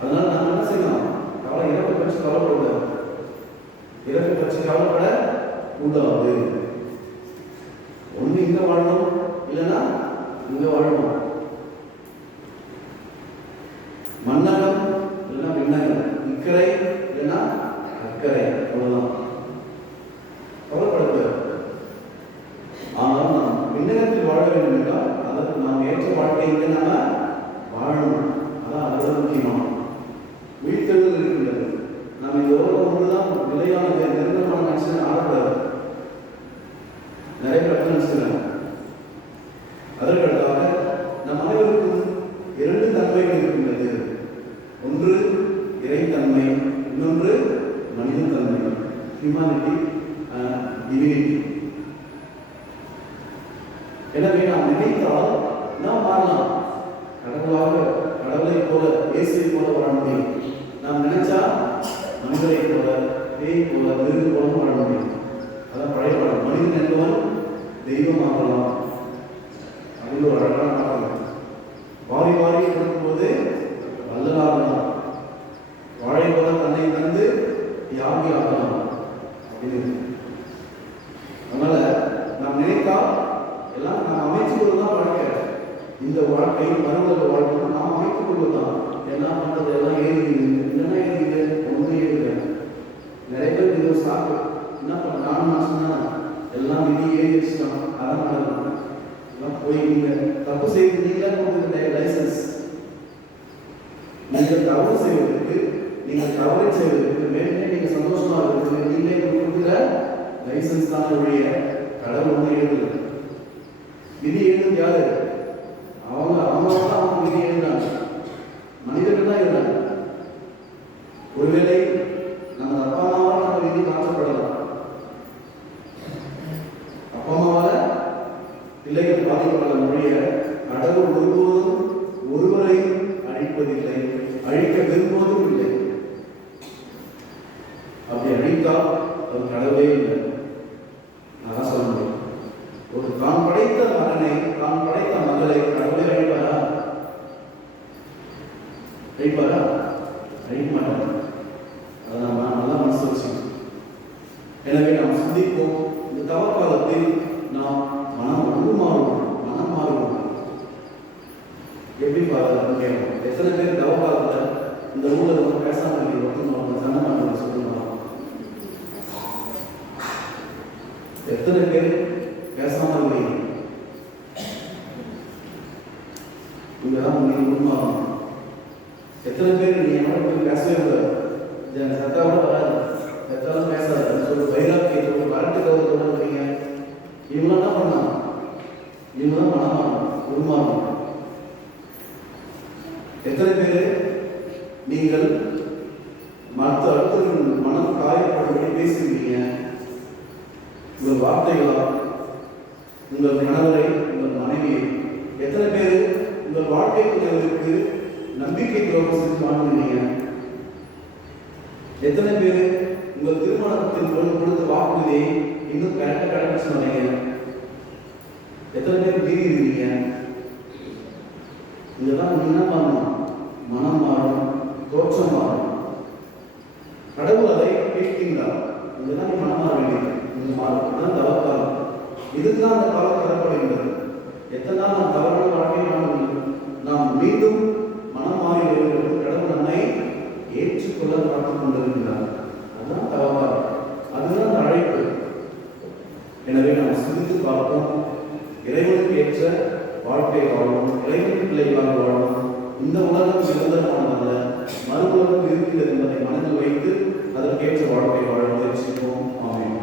அதனால நம்ம என்ன செய்யலாம்? இறப்பை பற்றி கவலைப்படாது, இறப்பை பற்றி கவலைப்பட கூடாது. ஒண்ணு இங்க வாழணும், இல்லைன்னா இங்க வாழணும். மன்னகம் இல்லைன்னா விண்ணகம், இக்கரை இல்லைன்னா அக்கறை, அவ்வளவுதான். கவலைப்படாது. ஆனால் நாம் விண்ணகத்தில் வாழ வேண்டும் என்றால் அதற்கு நாம் ஏற்ற வாழ்க்கையை நாம வாழணும். அதான் அது முக்கியமான வீழ்த்தெழுதல் இருக்கின்றது. நாம் இந்த உலகம் ஒன்றுதான் நிலையான நிரந்தரமான மனுஷன் ஆடக்கூடாது. நிறைய பேர் நினைச்சுக்கிறாங்க. அதற்கடுத்தாக நம் அனைவருக்கும் 2 தன்மைகள் இருக்கின்றது. ஒன்று இறைத்தன்மை, இன்னொன்று மனித தன்மை, ஹியூமானிட்டி அண்ட் டிவினிட்டி. எனவே நாம் நினைத்தால் நாம் மாறலாம். கடவுளை போல இயேசுவை போல வாழ முடியும். நாம் நினைச்சா மனிதரை போல, பேய் போல, மிருகம் போல வாழ முடியும். அதான் பழைய பாடல், மனிதன் என்பவன் தெய்வமாகலாம் அப்படின்னு ஒரு அழகான பாடல். வாரி வாரி கொடுக்கும்போது வல்லலாகலாம், வாழை போல தன்னை தந்து யாகி ஆகலாம் அப்படின்னு. அதனால நாம் நினைத்தால் எல்லாம் நாம் அமைத்துக் கொள்வதுதான் வாழ்க்கை. இந்த வாழ்க்கை மறுவுலக வாழ்க்கை நாம் அமைத்துக் கொள்வதுதான். எல்லாம் பண்றது எல்லாம் எழுதிங்க, என்னென்ன எழுதிங்க, ஒன்றும் எழுதுங்க. நிறைய பேர் இது சாக்கு என்ன பண்ண, நானும் சொன்னா எல்லாம் விதி எழுதி வச்சுட்டோம், அதான் நடக்கும். எல்லாம் போய் நீங்க தப்பு செய்து நீங்களே கொடுத்துருக்க லைசன்ஸ் நீங்கள் தவறு செய்வதற்கு, நீங்கள் தவறை செய்வதற்கு மேலே நீங்கள் சந்தோஷமா இருக்கிறது நீங்களே கொடுக்குற லைசன்ஸ் தான் ஒழிய கடவுள் வந்து எழுதல. விதி எழுதுறது யாரு? அவங்க தான் அவங்க விதி எழுதுறாங்க. மனிதர்கள் தான் எழுதுறாங்க. ஒருவேளை நம்ம அப்பா அம்மாவால் நம்ம விதி மாற்றப்படலாம். அப்பா அம்மாவால பிள்ளைகள் பாதிக்கப்படலாம் ஒழிய கடவுள் ஒருபோதும் ஒருவரை அழிப்பதில்லை, அழிக்க விரும்புவதும் இல்லை. அப்படி அழித்தால் அது கடவுளே இல்லை. அதான் சொல்ல முடியும். ஒரு தான் படைத்த மகனை, தான் படைத்த மகளை கடவுளே அழிப்பாரா? அழிப்பாரா? அழிக்க மாட்டார். அதை நம்ம நல்லா மனசு வச்சுக்கணும். எனவே நாம் சிந்திப்போம். இந்த தவக்காலத்தில் நாம் மனம் உருமாறுவோம், மனம் மாறுவோம். எப்படி கேட்கணும்? எத்தனை பேர் தவக்காலத்தில் இந்த ஊரில் வந்து பேசாமல் ஒருத்தவங்க சண்டை மாட்டேன்னு சொல்லுவாங்க? எத்தனை பேர் பேசாமல் இருக்கீங்க? இங்கதான் உங்களுக்கு உருமாறும். எத்தனை பேர் நீ என்னோட போய் பேசவே கூடாது, சத்தாவோட வராது, சத்தாலும் பேசாது சொல்லி வைராக்கியத்தோட வரட்டு கௌரவத்தோட இருக்கீங்க. இவங்க என்ன பண்ணலாம்? இவங்க தான் மனமாறும், உருமாறும். எத்தனை பேர் நீங்கள் அடுத்தவர்கள் மனம் காயப்படும்படி பேசுவீங்க? உங்கள் வார்த்தைகளால் உங்கள் கணவரை, உங்கள் மனைவியை. எத்தனை பேர் உங்கள் வாழ்க்கை துணைவருக்கு நம்பிக்கை துரோகம் செஞ்சு வாழ்ந்தீங்க? எத்தனை பேர் உங்கள் திருமணத்தின் கொடுத்த வாக்குறுதியை இன்னும் கரெக்டாக சொன்னீங்க? எத்தனை பேர் மீறி இருக்கீங்க? இதெல்லாம் என்ன பண்ணணும்? மனம் மாறும், தோற்றம் மாறும். கடவுள் அதை கேட்கின்றார். இதெல்லாம் நீ மனம் மாற வேண்டியது, இது மாறும். இதுதான் தவக்காலம். இதுதான் அந்த காலம் தரப்படுகின்றது. எத்தனை நாள் நாம் தவறான வாழ்க்கை நாம் மீண்டும் மனம் மாறி வருகிறது. கடவுள் நம்மை ஏற்றுக்கொள்ள பார்த்துக் கொண்டிருக்கிறார். அதுதான் தவக்காலம், அதுதான் அந்த அழைப்பு. எனவே நாம் சிந்தித்து பார்ப்போம். இறைவனுக்கு ஏற்ற வாழ்க்கை வாழும், இறைவன் பிள்ளைகளாக வாழும். இந்த உலகம் நிரந்தரமானதல்ல, மறு உலகம் இருக்கிறது என்பதை மனதில் வைத்து அதற்கேற்ற வாழ்க்கை வாழ முயற்சிப்போம். ஆமென்.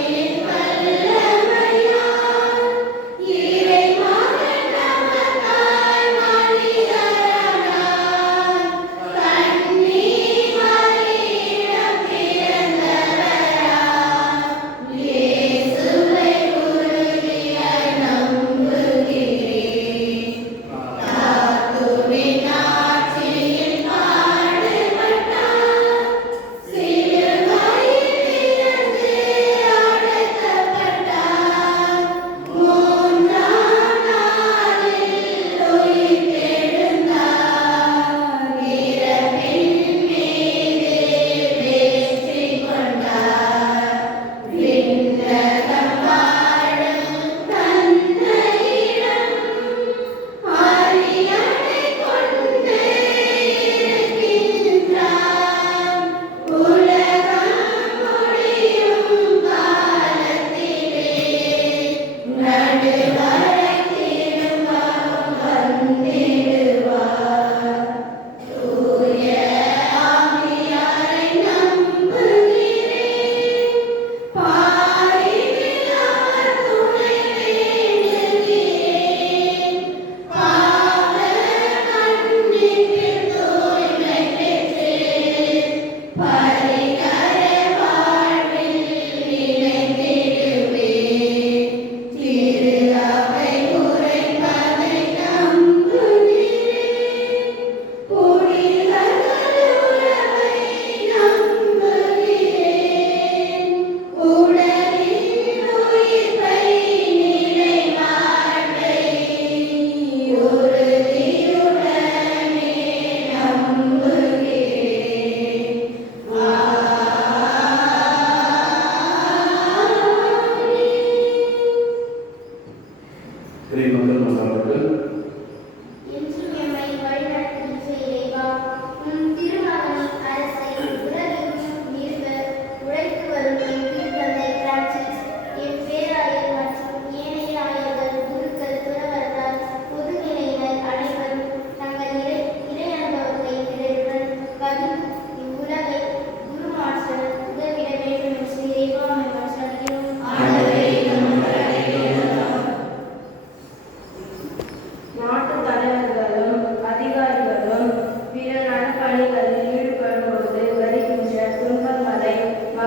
Yeah.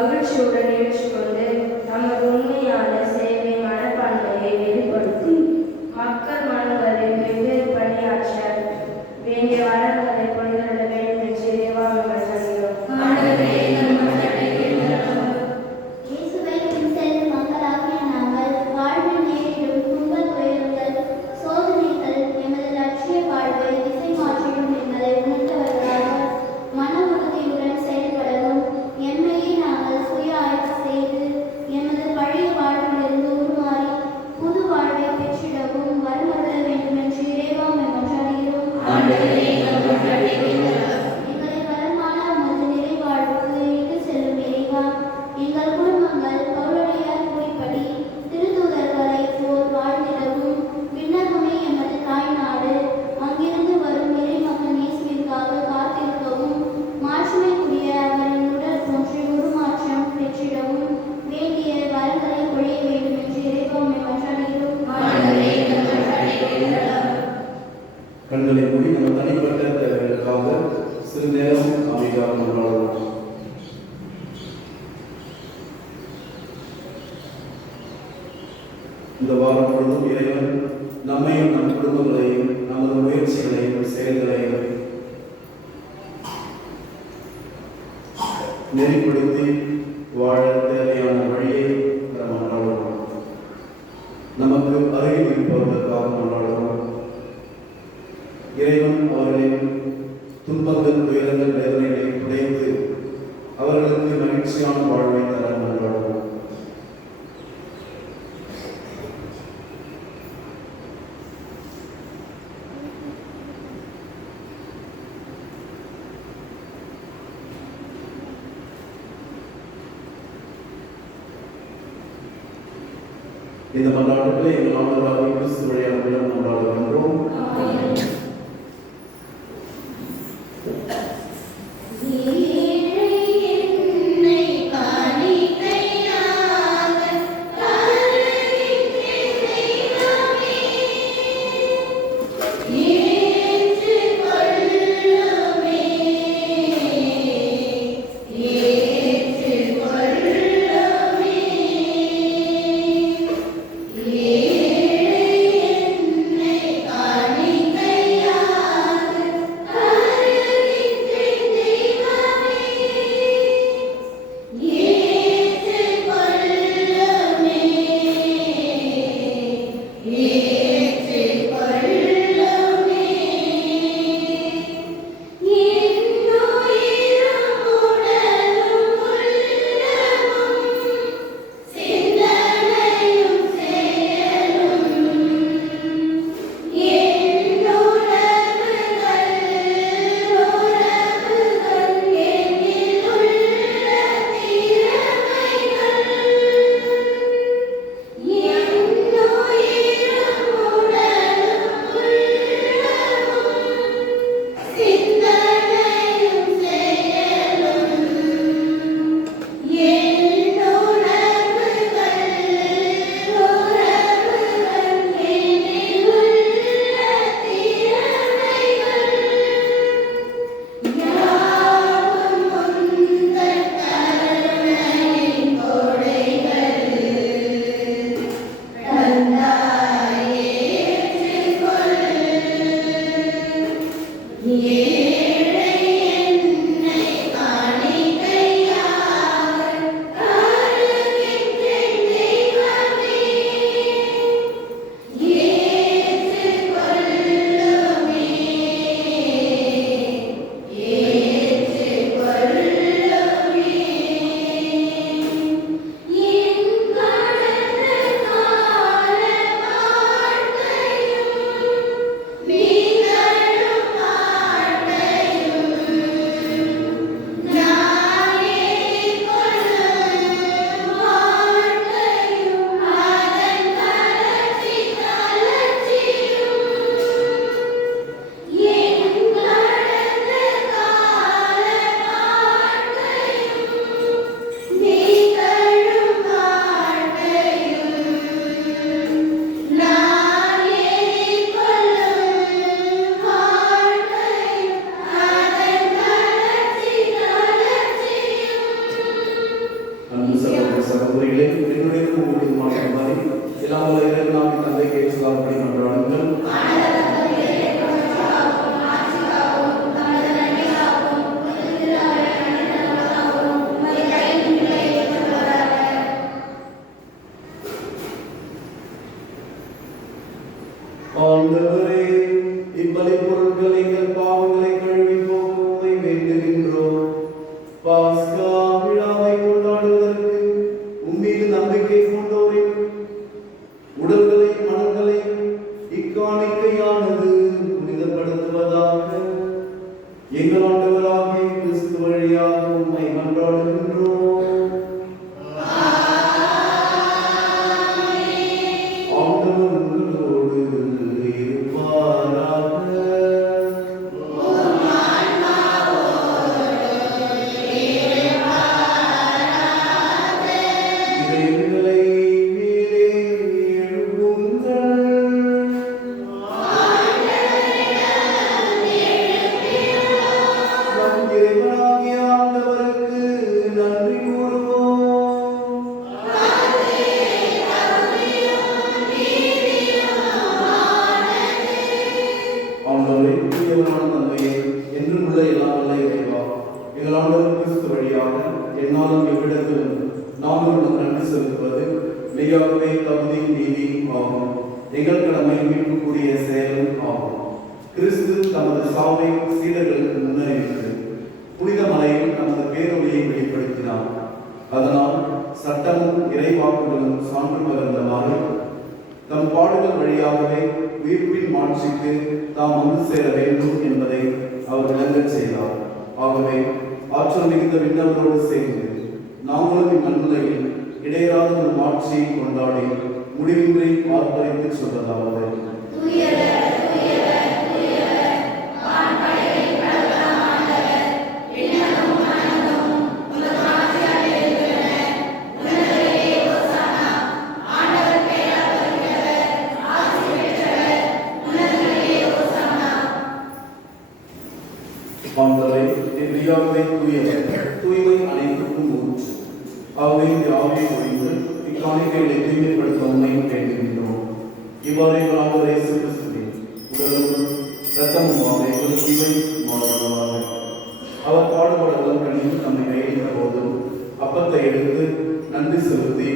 மகிழ்ச்சியுடன் ஏற்றுக்கொண்டு தமது உண்மையான சேவை மனப்பான்மையை வெளிப்படுத்தி மக்கள் மனங்களில் வெவ்வேறு பணியாற்ற வேண்டிய வரங்களை பொழிதர வேண்டும் என்று இறைவாமை மன்றாடுகிறோம். இயேசுவை பின்செல்லும் மக்களாகிய நாங்கள் வாழ்வில் நேரிடும் துன்பத் துயரங்கள், சோதனைகள் எமது லட்சிய வாழ்வை திசை மாற்றிடும் என்பதை உணர்ந்தவர்களாக மன உறுதியுடன் செயல்படவும், எம்மையே நாங்கள் சுய ஆய்வு செய்து எமது பழைய வாழ்விலிருந்து உருமாறி புது வாழ்வை பெற்றிடவும் வரமருள வேண்டும் என்று இறைவாமை மன்றாடுகிறோம். எங்களை வளமான உமது நிறைவாழ்வுக்கு இட்டு செல்லும் இறைவா, எங்கள் குடும்பங்கள் பவுலடியார் கூறிப்படி திருத்தூதர்களை போல் வாழ்ந்திடவும், விண்ணகமே எமது தாய் நாடு, அங்கிருந்து வரும் இறை மக்கள் இயேசுவிற்காக காத்திருக்கவும், மாட்சிமைக்குரிய அவரின் உடல் தோன்றி உருமாற்றம் பெற்றிடவும் வேண்டிய வரங்களை பொழிய வேண்டும் என்று இறைவாமை மன்றாடுகிறோம். கண்களை மூடி நம்ம தனிப்பட்ட தேவைகளுக்காக சிறு நேரம் அமைதியாக கொண்டாடுவோம். இந்த வாரம் முழுவதும் இறைவன் நம்மையும் நம் குடும்பங்களையும் நமது முயற்சிகளையும் செயல்களையும் நெறிப்படுத்தி வாழ தேவையான வழியை நாம் கொண்டாடுவோம். நமக்கு அருகில் இருப்பவர்களுக்காக கொண்டாடுவோம். இறைவன் அவர்களின் துன்பங்கள், துயரங்கள், வேதனைகளை துடைத்து அவர்களுக்கு மகிழ்ச்சியான வாழ்வை தர கொண்டாடுவோம். இந்த மன்றாட்டுகளை எங்கள் ஆண்டவராகிய கிறிஸ்து வழியாக கொண்டாடுகின்றோம். ஏழை என்னை காணிக்கையாக அன்பு சகோதர சகோதரிகளே, என்னுடைய உங்களுடைய மாதிரி எல்லாம் வல்ல இறைவனாகிய தந்தைக்கு ஏற்றுக்கொள்ளப்படி மன்றாடுங்கள். ஆண்டவரே, இப்பலி பொருட்கள் எங்கள் பாவங்களை கழுவி போக்குவதை வேண்டுகின்றோம். பாஸ்கா விழாவை கொண்டாடுவதற்கு உம்மீது நம்பிக்கை கொண்டோரின் உடல்களையும் மனங்களையும் இக்காணிக்கையானது புனிதப்படுத்துவதாக எங்கள் ஆண்டவராகிய கிறிஸ்து வழியாக உம்மை மன்றாடுகின்றோம். ஆண்டவர் உங்களோடு இருப்பாராக. இதயங்களை மேலே எழுப்புங்கள். நம் இறைவனாகிய ஆண்டவருக்கு நன்றி கூறுவோம். ஆண்டவரே, தூயவரான தந்தையே, என்றும் உள்ள எல்லாம் வல்ல இறைவா, எங்கள் ஆண்டவர் கிறிஸ்து வழியாக என்னாலும் எவ்விடத்திலும் நாம் உங்களுக்கு நன்றி செலுத்துவது மிகவே தகுதியும் நீதியும் ஆகும். எங்கள் கடமை மீட்கக்கூடிய செயலும் ஆகும். கிறிஸ்து தமது சாவை சீடர்களுக்கு முன்னறிவித்து புனித மலையில் தமது பேரொழியை வெளிப்படுத்தினார். அதனால் சட்டமும் இறைவாக்குகளும் சான்று பகர்ந்தவாறு தம் பாடுகள் வழியாகவே உயிர்ப்பின் மாட்சிக்கு தாம் வந்து சேர வேண்டும் என்பதை அவர் விளங்கச் செய்தார். ஆகவே ஆற்றல் மிகுந்த விண்ணவரோடு சேர்ந்து நாங்களும் இம்மண்ணுலையில் இடையராத ஒரு மாட்சியை கொண்டாடி முடிவின்றி ஆர்ப்பரித்து சொல்வதாவது: ஆண்டவரே, எவ்வியாகவே தூய்மை அனைத்துக்கும் ஊற்று. ஆகவே இந்த ஆவியை ஒழிந்து இக்காணிக்கைகளை தூய்மைப்படுத்த உண்மை வேண்டுகின்றோம். இவ்வாறே ஆண்டவர் இயேசு கிறிஸ்துவின் உடலும் இரத்தமுமாக எங்கள் ஜீவன் மாறுவாங்க. அவர் பாடுபடலும் கணிந்து நம்மை கையிட்ட போதும் அப்பத்தை எடுத்து நன்றி செலுத்தி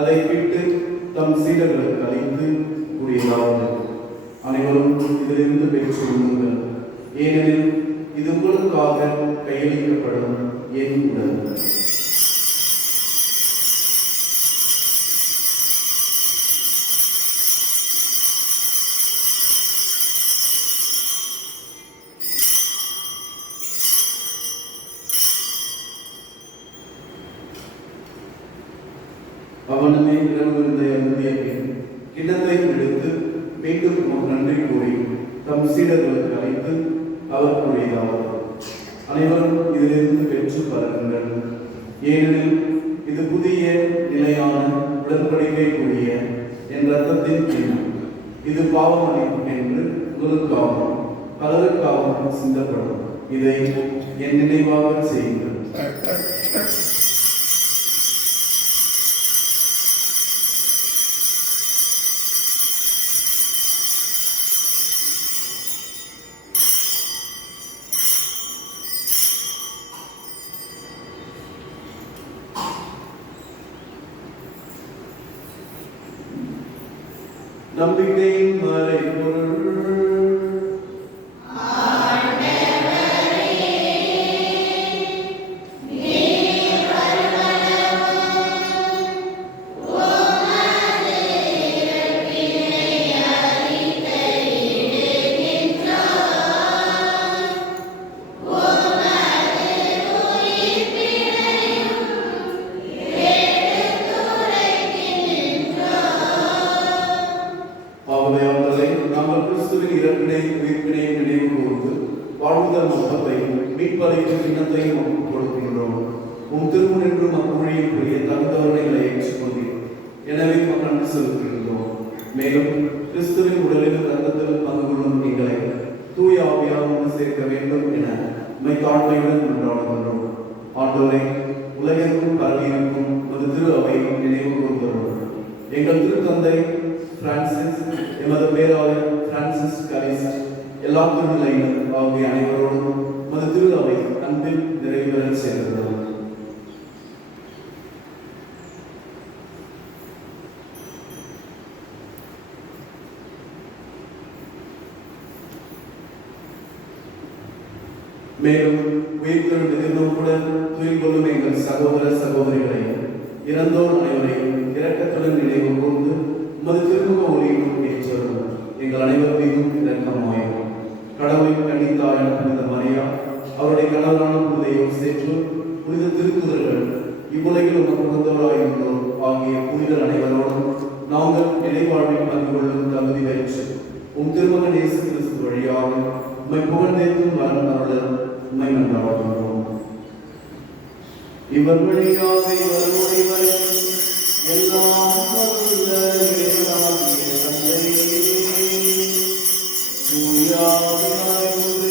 அதை பிட்டு தம் சீடர்களுக்கு அளித்து கூறியதாவது: அனைவரும் இதிலிருந்து பெற்று உண்ணுங்கள், ஏனெனில் இது உங்களுக்காக கையளிக்கப்படும் என் உடல். அவனமே இரவு விருந்தை அருந்திய பின் கிண்ணத்தை எடுத்து மீண்டும் நன்றி கூறி தம் சீடர்களுக்கு அழைத்து அவர் கூறியதாவது: அனைவரும் இதிலிருந்து பெற்று பருகுங்கள், ஏனெனில் இது புதிய நிலையான உடன்படிக்கைக்குரிய என் இரத்தத்தின் கிண்ணம். இது பாவமன்னிப்பு என்று உங்களுக்காகவும் பலருக்காகவும் சிந்தப்படும். இதை என் நினைவாக செய்யுங்கள். நம்பிக்கையின் மறைபொருள். நாங்கள் கிறிஸ்துவின் இறப்பினையும் உயிர்ப்பினையும் நினைவு கூர்ந்து வாழ்வுதல் மொத்தத்தையும் மீட்பதையும் கிண்ணத்தையும் கொடுக்கின்றோம். உம் திருமுன் என்றும் அம்மொழியின் புரிய தகுந்தவர்களை ஏற்றுக்கொண்டீர். எனவே நன்றி செலுத்துகின்றோம். மேலும் கிறிஸ்துவின் உடலிலும் இரத்தத்திலும் பங்கு கொள்ளும் எங்களை தூய ஆவியால் சேர்க்க வேண்டும் என உம்மை தாழ்மையுடன் கொண்டாடுகின்றோம். ஆண்டவரே, உலகெங்கும் பரவியிருக்கும் எங்கள் திருத்தந்தை பிரான்சிஸ், எமது பேராயர் பிரான்சிஸ் கலிஸ்ட், எல்லா திருநிலையினர் ஆகிய அனைவரோடும் உமது திரு அவை அன்பில் நிறைவேற செய்கிறது. மேலும் உயிர்த்தெழும் எதிர்நோக்குடன் துயில் கொள்ளும் எங்கள் சகோதர சகோதரிகளை, இறந்தோர் அனைவரையும் இரக்கத்துடன் நினைவு கூர்ந்து உமது திருமுக ஒளியினும் ஏற்றரும் எங்கள் அனைவர் மீதும் இரக்கமாயும். கடவுளின் கன்னித்தாயான புனித மரியா, அவருடைய கணவரான புனித யோசேப்பு, புனித திருத்துதர்கள், இவ்வுலகில் உமக்கு உகந்தவராயிருந்தோர் ஆகிய புனிதர் அனைவரோடும் நாங்கள் நிலைவாழ்வில் பங்கு கொள்ளும் தகுதி பெற்று திருமகன் இயேசு கிறிஸ்து வழியாக உம்மை புகழ்ந்தேற்றும் வரம் அருள உம்மை மன்றாடுகிறோம். இவர் வழியாக இவரோடு இவர் எல்லாம் வல்ல இறைவனாகிய தந்தையே, தூயாவியாய் ஒன்று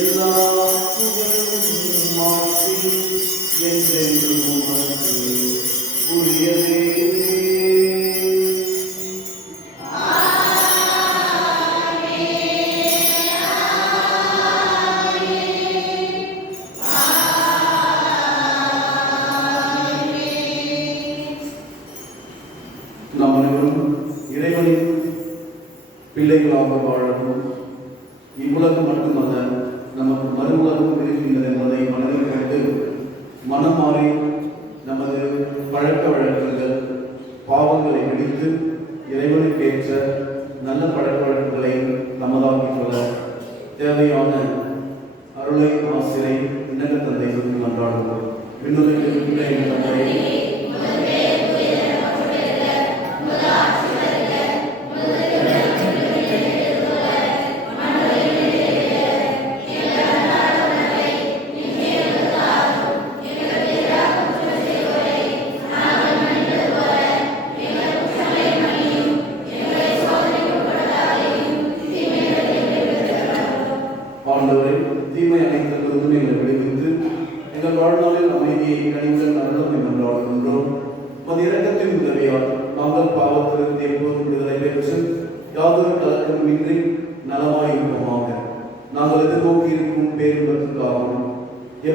எல்லா புகழும் மாற்றி என்றென்றும் உமக்கு உரியதே. நாம் அனைவரும் இறைவனின் பிள்ளைகளாக வாழவும், இவ்வுலகம் மட்டுமல்ல நமக்கு மறு உலகம் இருக்கின்றது என்பதை மனதில் கொண்டு மனம் மாறி நமது பழக்க வழக்கங்கள் பாவங்களை விடுத்து இறைவனுக்கு ஏற்ற நல்ல பழக்க வழக்கங்களை நமதாக்கிக் கொள்ள தேவையான அருளை ஆசிரை விண்ணக தந்தை சொல்லி மன்றாடுவோம். விண்ணுலகில் இருக்கின்ற எங்கள் தந்தையை ஆண்டவரை தீமை அனைத்திலிருந்து எங்களை விடுவித்து எங்கள் வாழ்நாளில் அமைதியை கணித்தல் அருளை மன்றாடுகின்றோம். உமது இரக்கத்தின் உதவியால் நாங்கள் பாவத்திலிருந்து எப்போதும் விடுதலை பெற்று யாதொரு கலக்கமின்றி நலமாயிருப்போமாக. நாங்கள் எதிர்நோக்கி இருக்கும் பேரின்பத்திற்காகவும்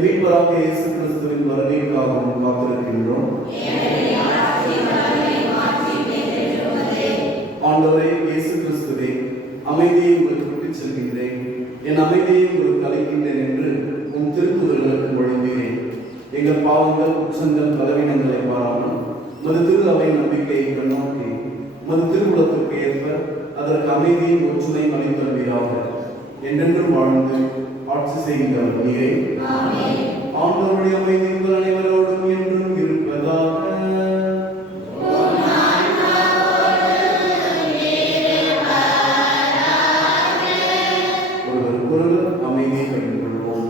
மீட்பராக இயேசு கிறிஸ்துவின் வருகைக்காகவும் காத்திருக்கின்றோம். ஆண்டவரே இயேசு கிறிஸ்துவே, அமைதியை உங்களுக்கு விட்டுச் செல்கின்றேன், என் அமைதியை உங்களுக்கு அளிக்கின்றேன் என்று உன் திருத்துதர்களுக்கு வழங்கினேன். எங்கள் பாவங்கள், குற்றங்கள், பலவீனங்களை பாராமல் உமது திரு அவை நம்பிக்கையை கண்ணோக்கி உமது திருவுளத்திற்கு ஏற்ப அதற்கு அமைதியை ஒற்றுமை அளித்தல்வீராக. என்றென்றும் வாழ்ந்து ஆட்சி செய்கின்ற நீரே. ஆண்டவருடைய அமைதி உங்கள் அனைவரோடும் என்றும் இருப்பதாக. ஒருவர் அமைதியை கற்றுக் கொள்வோம்.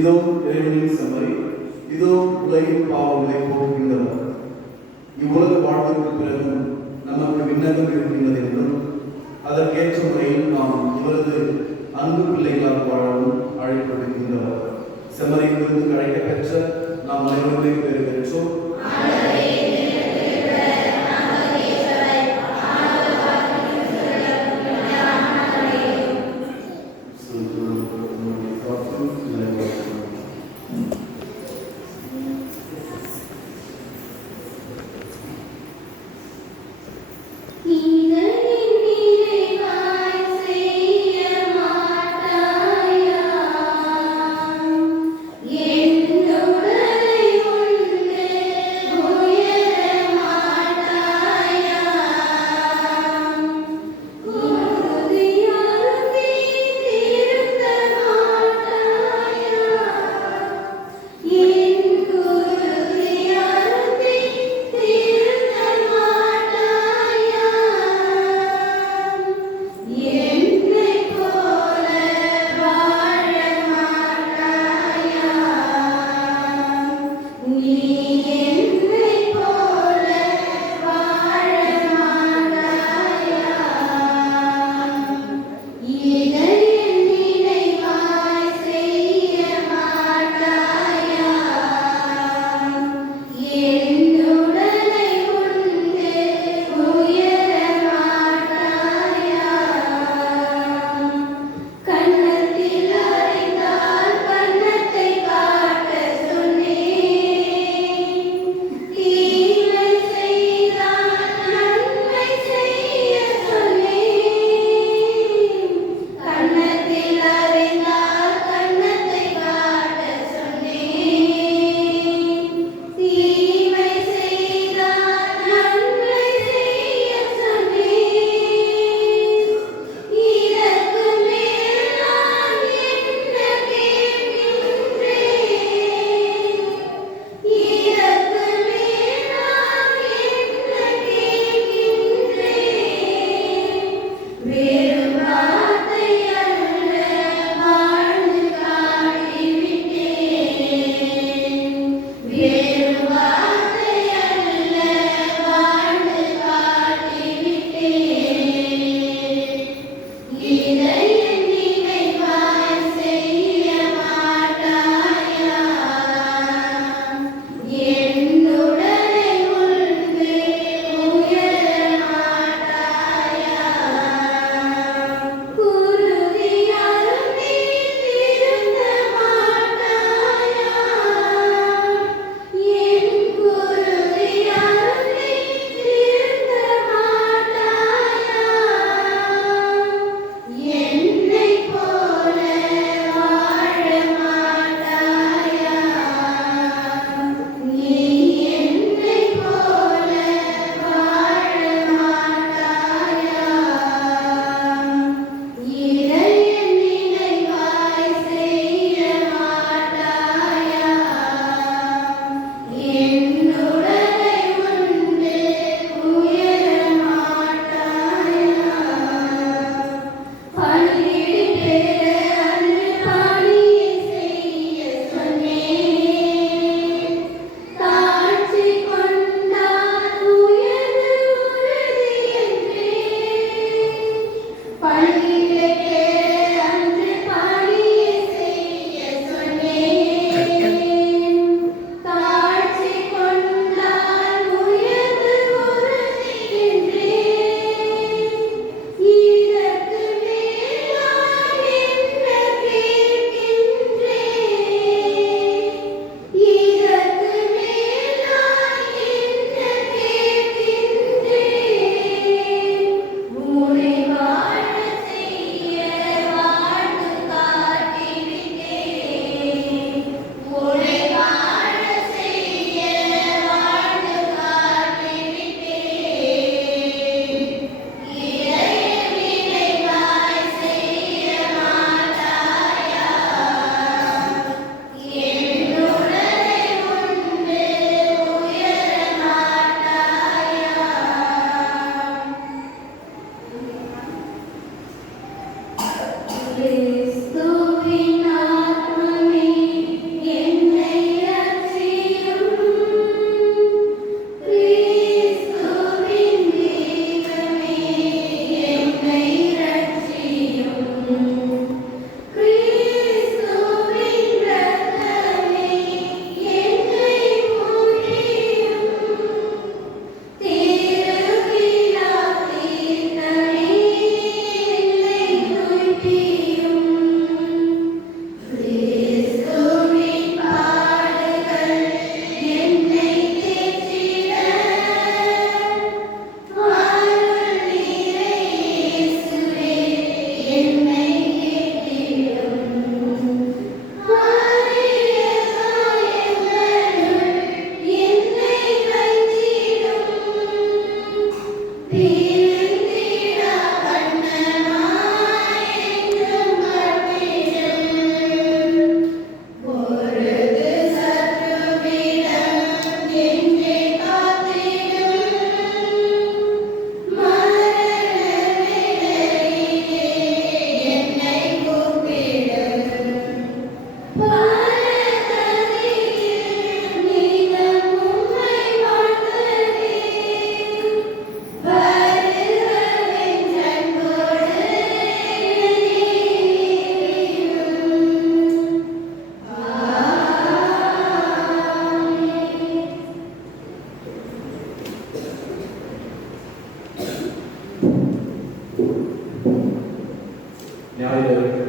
இதோ இறைவனின் செம்மறி, இதோ உலகின் பாவங்களை போக்குகின்றவர். இவ்வுலக வாழ்விற்கு பிறகு நமக்கு விண்ணகம் இருக்கின்றது என்றும் அதற்கேற்ற முறையில் நாம் இவரது அன்பு பிள்ளைகளாக வாழவும் அழைக்கப்படுகின்றவர். செம்மறியிலிருந்து அழைக்க பெற்ற நாம் அனைவருமே பெறு பெற்றோம். என்னுடலை உண்டு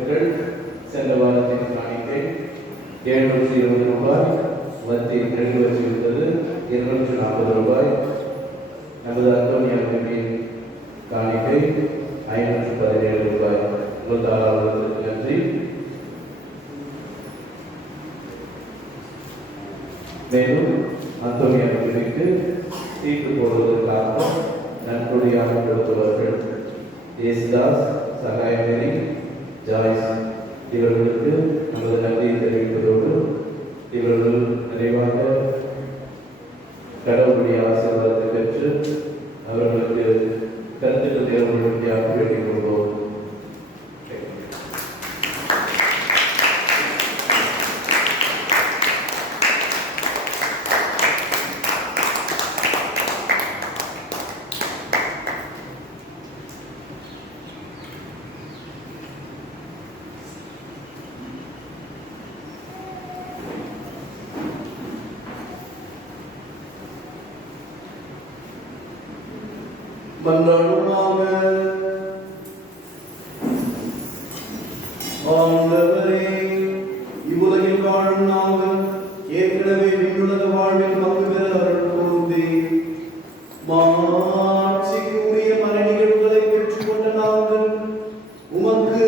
பெற்றல் சென்ற வாரத்தின் காணிக்கை 720 ரூபாய், வத்தி 2 வச்சிருந்தது 240 ரூபாய். நமது அந்தோனியாவின் காணிக்கை 517 ரூபாய். முதலாவதற்கு நன்றி. மேலும் அந்தோனியாவிற்கு தீட்டு போடுவதற்காக நன்கொடையாக கொடுத்தவர்கள் ஏசுதாஸ், சகாயமணி, ஜாய்ஸ் இவர்களுக்கு நமது நன்றியை தெரிவிப்பதோடு இவர்கள் நிறைவாக கடவுளுடைய ஆசீர்வாதத்தை பெற்று அவர்களுக்கு கருத்துக்கள் தேவையாக வேண்டிக் கொள்வோம். மன்றாடுவோமாக. ஆண்டவரே, இவ்வுலகில் வாழும் நாங்கள் ஏற்கனவே விண்ணுலக வாழ்வில் பங்கு பெற அருள் கூர்ந்தீர். மாட்சிக்குரிய மன நிகழ்வுகளை பெற்றுக்கொண்ட நாங்கள் உமக்கு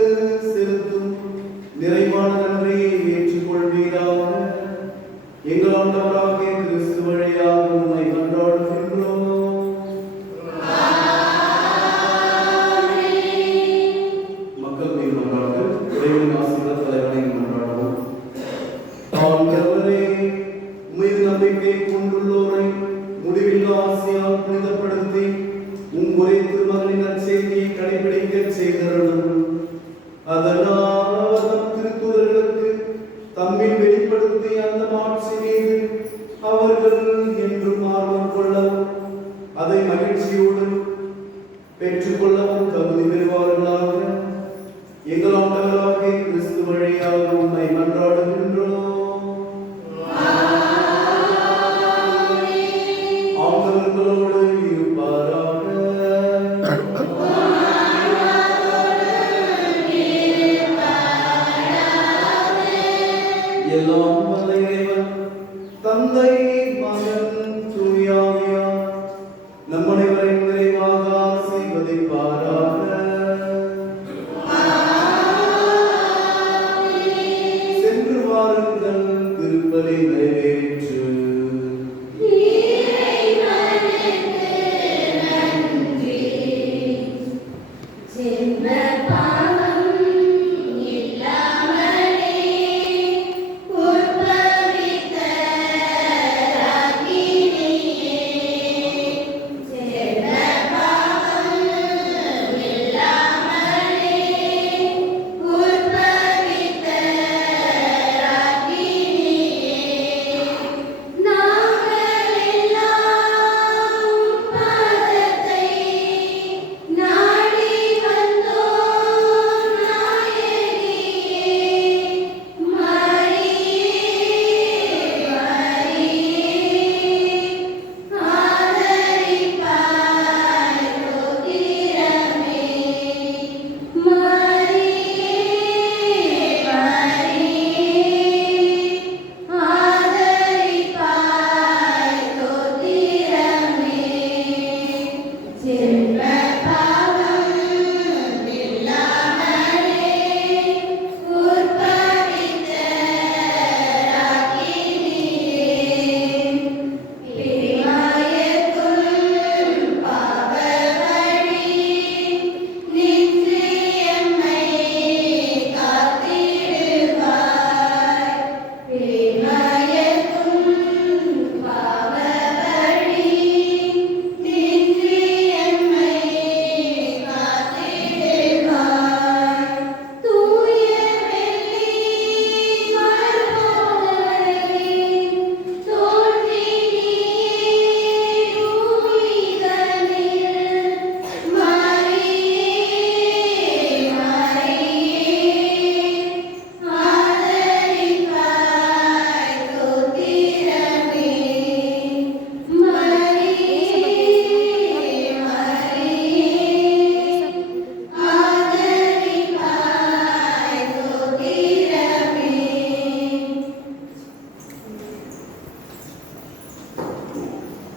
செலுத்தும் நிறைவான நன்றியை ஏற்றுக்கொள்வீராக. எங்கள் ஆண்டவராகிய கிறிஸ்து வழியாக உம்மை மன்றாடுகின்றோம். மக்கள் மீது மன்றாடுங்கள். இறைவனின் ஆசீர்வாத தலைவனை மன்றாடுவோம். ஆண்டவரே, உமது நம்பிக்கை கொண்டுள்ளோரை முடிவில்லா ஆசையால் புனிதப்படுத்தி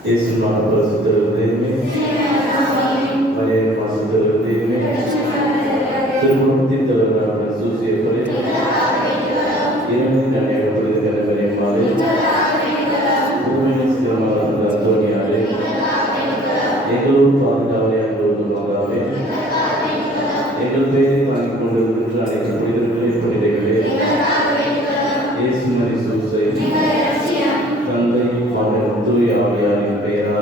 இயேசு பரிசுத்தருமே மரியாதை பரிசுத்தருமே திருமணத்தின் தலைவரான சூசியப்படி இரண்டு கண்ணியப்படுத்தி தலைவரையுமாறு உண்மையின் சிரமமான அந்தோனியாரே எங்களோடு பாதுகாவலை அனுபவமாகவே எங்கள் பெயரை வாங்கிக் கொண்டிருக்கின்ற அனைத்து புனிதர்களின் புனிதைகளே இயேசு மரி சூசை தந்தை மகன் தூய ஆவியாரின் பெயரால்